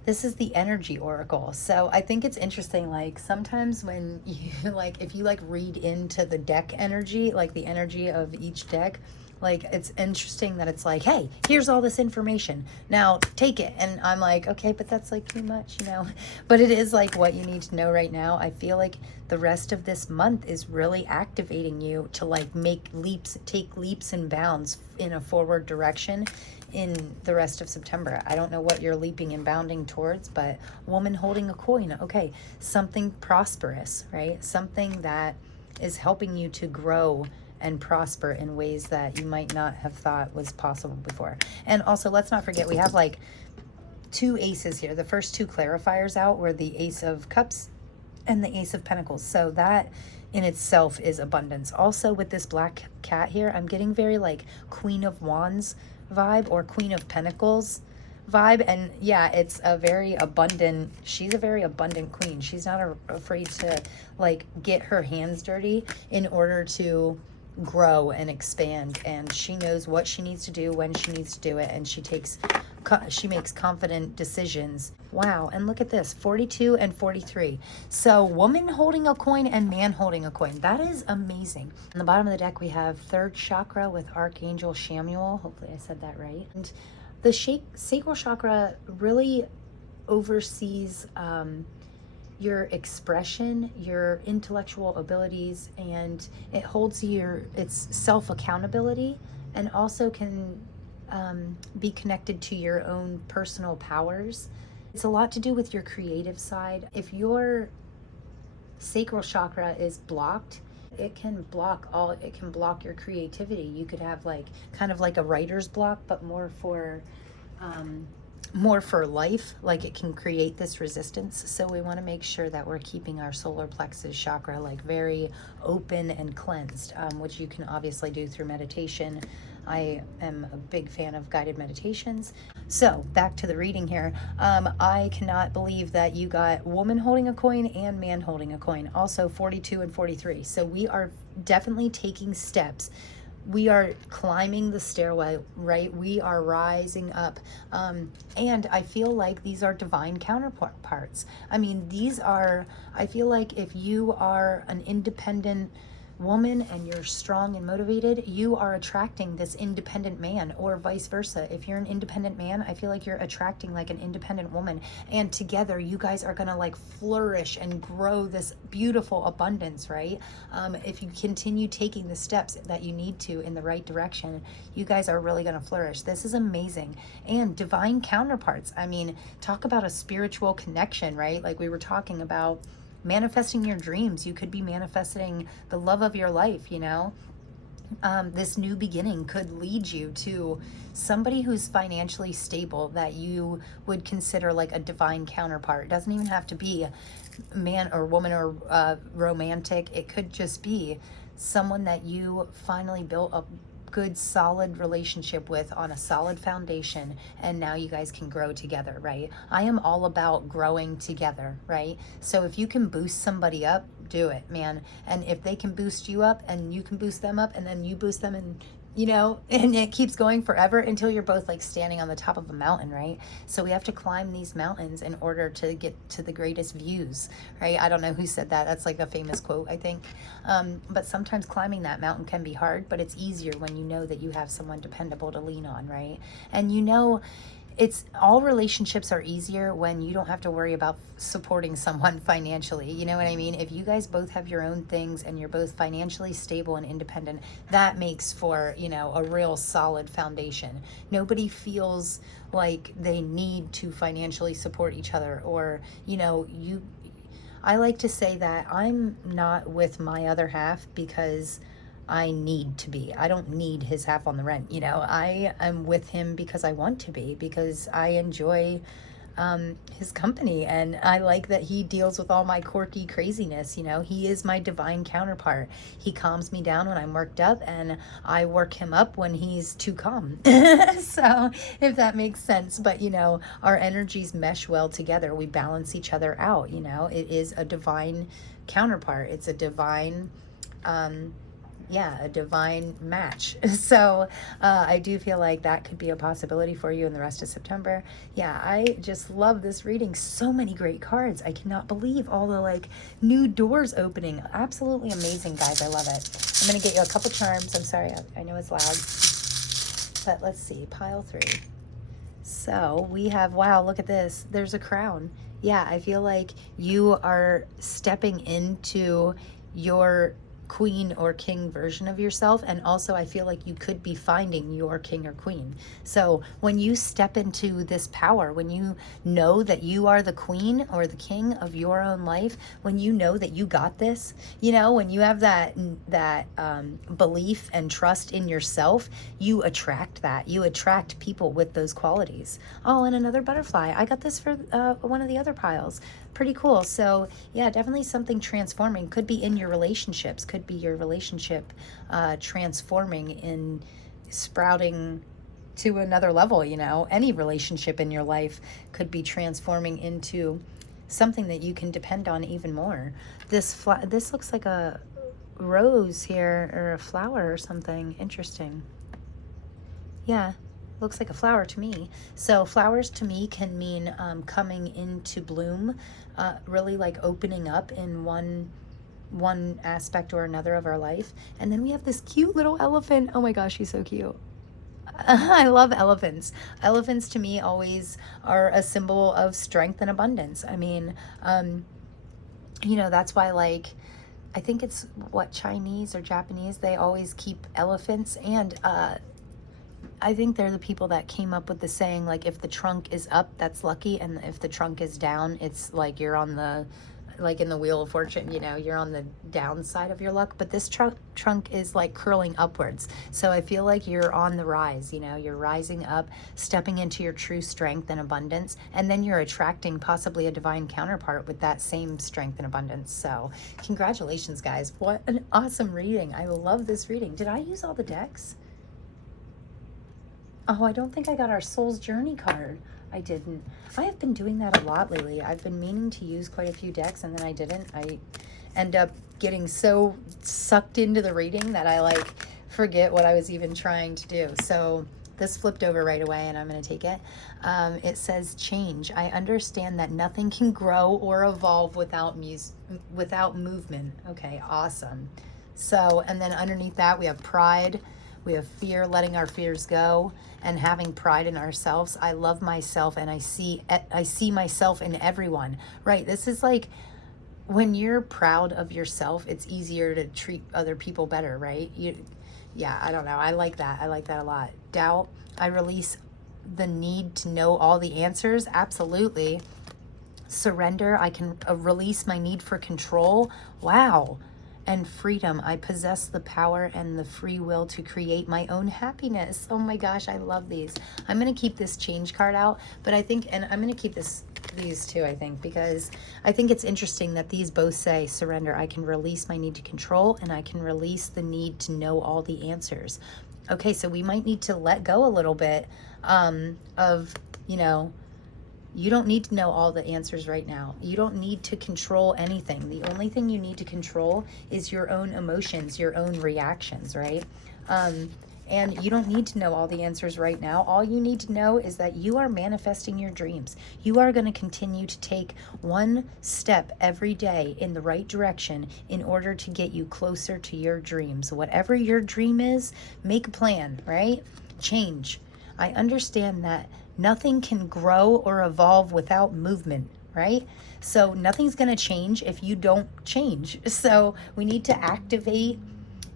this is the energy oracle. So I think it's interesting, like sometimes when you like, if you like read into the deck energy, like the energy of each deck, like it's interesting that it's like, hey, here's all this information, now take it. And I'm like, okay, but that's like too much, you know. But it is like what you need to know right now. I feel like the rest of this month is really activating you to like make leaps, take leaps and bounds in a forward direction in the rest of September. I don't know what you're leaping and bounding towards, but woman holding a coin. Okay, something prosperous, right? Something that is helping you to grow and prosper in ways that you might not have thought was possible before. And also, let's not forget, we have like two aces here. The first two clarifiers out were the Ace of Cups and the Ace of Pentacles. So that in itself is abundance. Also with this black cat here, I'm getting very like Queen of Wands vibe or Queen of Pentacles vibe. And yeah, it's a very abundant, she's a very abundant queen. She's not afraid to like get her hands dirty in order to grow and expand, and she knows what she needs to do when she needs to do it, and she makes confident decisions. Wow, and look at this, 42 and 43. So woman holding a coin and man holding a coin. That is amazing. On the bottom of the deck we have third chakra with Archangel Shamuel. Hopefully I said that right. And the sacral chakra really oversees your expression, your intellectual abilities, and it holds its self-accountability, and also can be connected to your own personal powers. It's a lot to do with your creative side. If your sacral chakra is blocked, it can block your creativity. You could have like kind of like a writer's block, but more for life, like it can create this resistance. So we want to make sure that we're keeping our solar plexus chakra like very open and cleansed, which you can obviously do through meditation. I am a big fan of guided meditations. So back to the reading here. I cannot believe that you got woman holding a coin and man holding a coin. Also 42 and 43. So we are definitely taking steps. We are climbing the stairway, right? We are rising up. And I feel like these are divine counterparts. I mean, I feel like if you are an independent woman and you're strong and motivated, you are attracting this independent man, or vice versa. If you're an independent man, I feel like you're attracting like an independent woman, and together you guys are gonna like flourish and grow this beautiful abundance, right? If you continue taking the steps that you need to in the right direction, you guys are really gonna flourish. This is amazing. And divine counterparts, I mean, talk about a spiritual connection, right? Like we were talking about manifesting your dreams. You could be manifesting the love of your life, you know. This new beginning could lead you to somebody who's financially stable that you would consider like a divine counterpart. It doesn't even have to be man or woman or romantic. It could just be someone that you finally built a good solid relationship with on a solid foundation, and now you guys can grow together, right? I am all about growing together, right? So if you can boost somebody up, do it, man. And if they can boost you up and you can boost them up and then you boost them, and you know, and it keeps going forever until you're both like standing on the top of a mountain, right? So we have to climb these mountains in order to get to the greatest views, right? I don't know who said that. That's like a famous quote, I think. But sometimes climbing that mountain can be hard, but it's easier when you know that you have someone dependable to lean on, right? And you know, it's all relationships are easier when you don't have to worry about supporting someone financially. You know what I mean? If you guys both have your own things and you're both financially stable and independent, that makes for, you know, a real solid foundation. Nobody feels like they need to financially support each other, or, you know, I like to say that I'm not with my other half because I need to be. I don't need his half on the rent, you know. I am with him because I want to be, because I enjoy his company, and I like that he deals with all my quirky craziness. You know, he is my divine counterpart. He calms me down when I'm worked up, and I work him up when he's too calm. So if that makes sense, but you know, our energies mesh well together. We balance each other out. You know, it is a divine counterpart. It's a divine a divine match. So I do feel like that could be a possibility for you in the rest of September. Yeah, I just love this reading. So many great cards. I cannot believe all the like new doors opening. Absolutely amazing, guys. I love it. I'm gonna get you a couple charms. I'm sorry, I know it's loud, but let's see. Pile 3. So we have, wow, look at this. There's a crown. Yeah, I feel like you are stepping into your queen or king version of yourself, and also I feel like you could be finding your king or queen. So when you step into this power, when you know that you are the queen or the king of your own life, when you know that you got this, you know, when you have that belief and trust in yourself, you attract that. You attract people with those qualities. Oh, and another butterfly. I got this for one of the other piles. Pretty cool. So yeah, definitely something transforming. Could be in your relationships, could be your relationship transforming in sprouting to another level. You know, any relationship in your life could be transforming into something that you can depend on even more. This looks like a rose here, or a flower or something. Interesting. Yeah, looks like a flower to me. So flowers to me can mean coming into bloom, really like opening up in one aspect or another of our life. And then we have this cute little elephant. Oh my gosh, he's so cute. I love elephants. Elephants to me always are a symbol of strength and abundance. I mean, you know, that's why, like, I think it's what, Chinese or Japanese, they always keep elephants. And I think they're the people that came up with the saying, like, if the trunk is up, that's lucky, and if the trunk is down, it's like you're on the, like in the Wheel of Fortune, you know, you're on the downside of your luck. But this trunk is like curling upwards. So I feel like you're on the rise, you know, you're rising up, stepping into your true strength and abundance, and then you're attracting possibly a divine counterpart with that same strength and abundance. So congratulations, guys. What an awesome reading. I love this reading. Did I use all the decks? Oh, I don't think I got our Soul's Journey card. I didn't. I have been doing that a lot lately. I've been meaning to use quite a few decks, and then I didn't. I end up getting so sucked into the reading that I like forget what I was even trying to do. So this flipped over right away, and I'm going to take it. It says, change. I understand that nothing can grow or evolve without movement. Okay, awesome. So, and then underneath that, we have pride. We have fear, letting our fears go, and having pride in ourselves. I love myself, and I see myself in everyone. Right? This is like, when you're proud of yourself, it's easier to treat other people better, right? Yeah, I don't know. I like that. I like that a lot. Doubt. I release the need to know all the answers. Absolutely. Surrender. I can release my need for control. Wow. And freedom. I possess the power and the free will to create my own happiness. Oh my gosh, I love these. I'm going to keep this change card out, but I think, and I'm going to keep these too, I think, because I think it's interesting that these both say surrender. I can release my need to control, and I can release the need to know all the answers. Okay, so we might need to let go a little bit of, you know, you don't need to know all the answers right now. You don't need to control anything. The only thing you need to control is your own emotions, your own reactions, right? And you don't need to know all the answers right now. All you need to know is that you are manifesting your dreams. You are going to continue to take one step every day in the right direction in order to get you closer to your dreams. Whatever your dream is, make a plan, right? Change. I understand that nothing can grow or evolve without movement, right? So nothing's going to change if you don't change. So we need to activate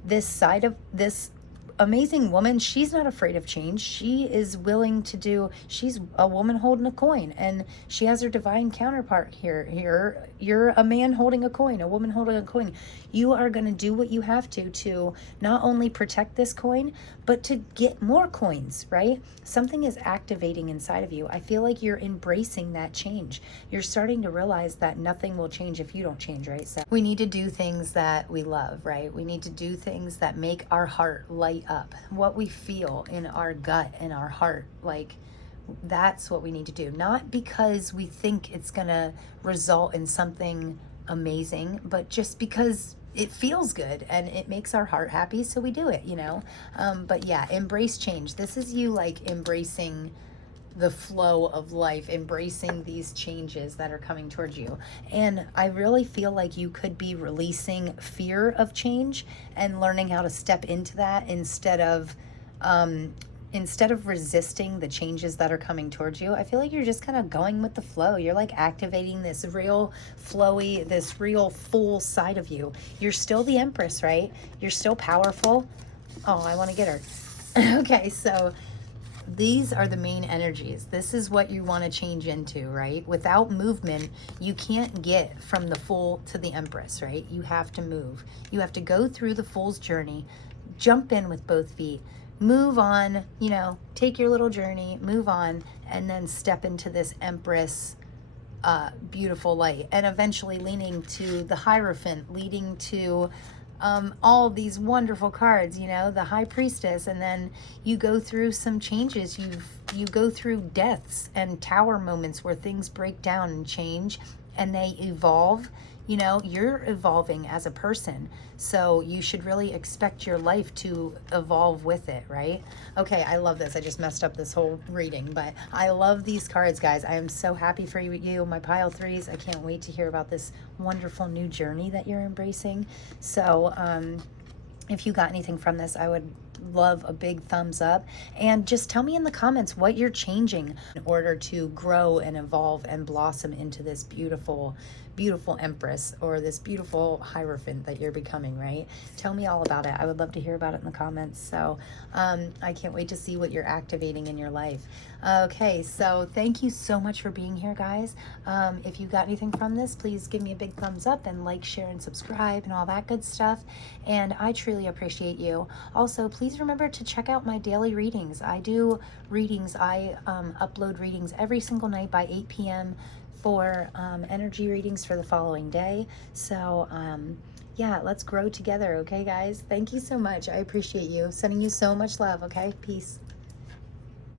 this side of this amazing woman, she's not afraid of change. She is willing to do, she's a woman holding a coin, and she has her divine counterpart here. You're a man holding a coin, a woman holding a coin. You are going to do what you have to not only protect this coin, but to get more coins, right? Something is activating inside of you. I feel like you're embracing that change. You're starting to realize that nothing will change if you don't change, right? So we need to do things that we love, right? We need to do things that make our heart light up. What we feel in our gut and our heart, like, that's what we need to do. Not because we think it's gonna result in something amazing, but just because it feels good and it makes our heart happy, so we do it, you know. But yeah, embrace change. This is you, like, embracing the flow of life, embracing these changes that are coming towards you. And I really feel like you could be releasing fear of change and learning how to step into that instead of resisting the changes that are coming towards you. I feel like you're just kind of going with the flow. You're like activating this real flowy, this real full side of you. You're still the Empress, right? You're still powerful. Oh, I want to get her. Okay, so these are the main energies. This is what you want to change into, right? Without movement, you can't get from the Fool to the Empress, right? You have to move. You have to go through the Fool's journey, jump in with both feet, move on, you know, take your little journey, move on, and then step into this Empress beautiful light, and eventually leading to the Hierophant, leading to all these wonderful cards, you know, the High Priestess, and then you go through some changes. You go through deaths and tower moments where things break down and change and they evolve. You know, you're evolving as a person, so you should really expect your life to evolve with it, right? Okay, I love this. I just messed up this whole reading, but I love these cards, guys. I am so happy for you, my pile threes. I can't wait to hear about this wonderful new journey that you're embracing. So if you got anything from this, I would love a big thumbs up, and just tell me in the comments what you're changing in order to grow and evolve and blossom into this beautiful Empress, or this beautiful Hierophant that you're becoming, right? Tell me all about it. I would love to hear about it in the comments. So I can't wait to see what you're activating in your life. Okay, so thank you so much for being here, guys. If you got anything from this, please give me a big thumbs up and like, share, and subscribe and all that good stuff, and I truly appreciate you. Also, please remember to check out my daily readings. I do readings. I upload readings every single night by 8 p.m. for energy readings for the following day. So yeah, let's grow together, okay, guys? Thank you so much. I appreciate you. Sending you so much love, okay? Peace.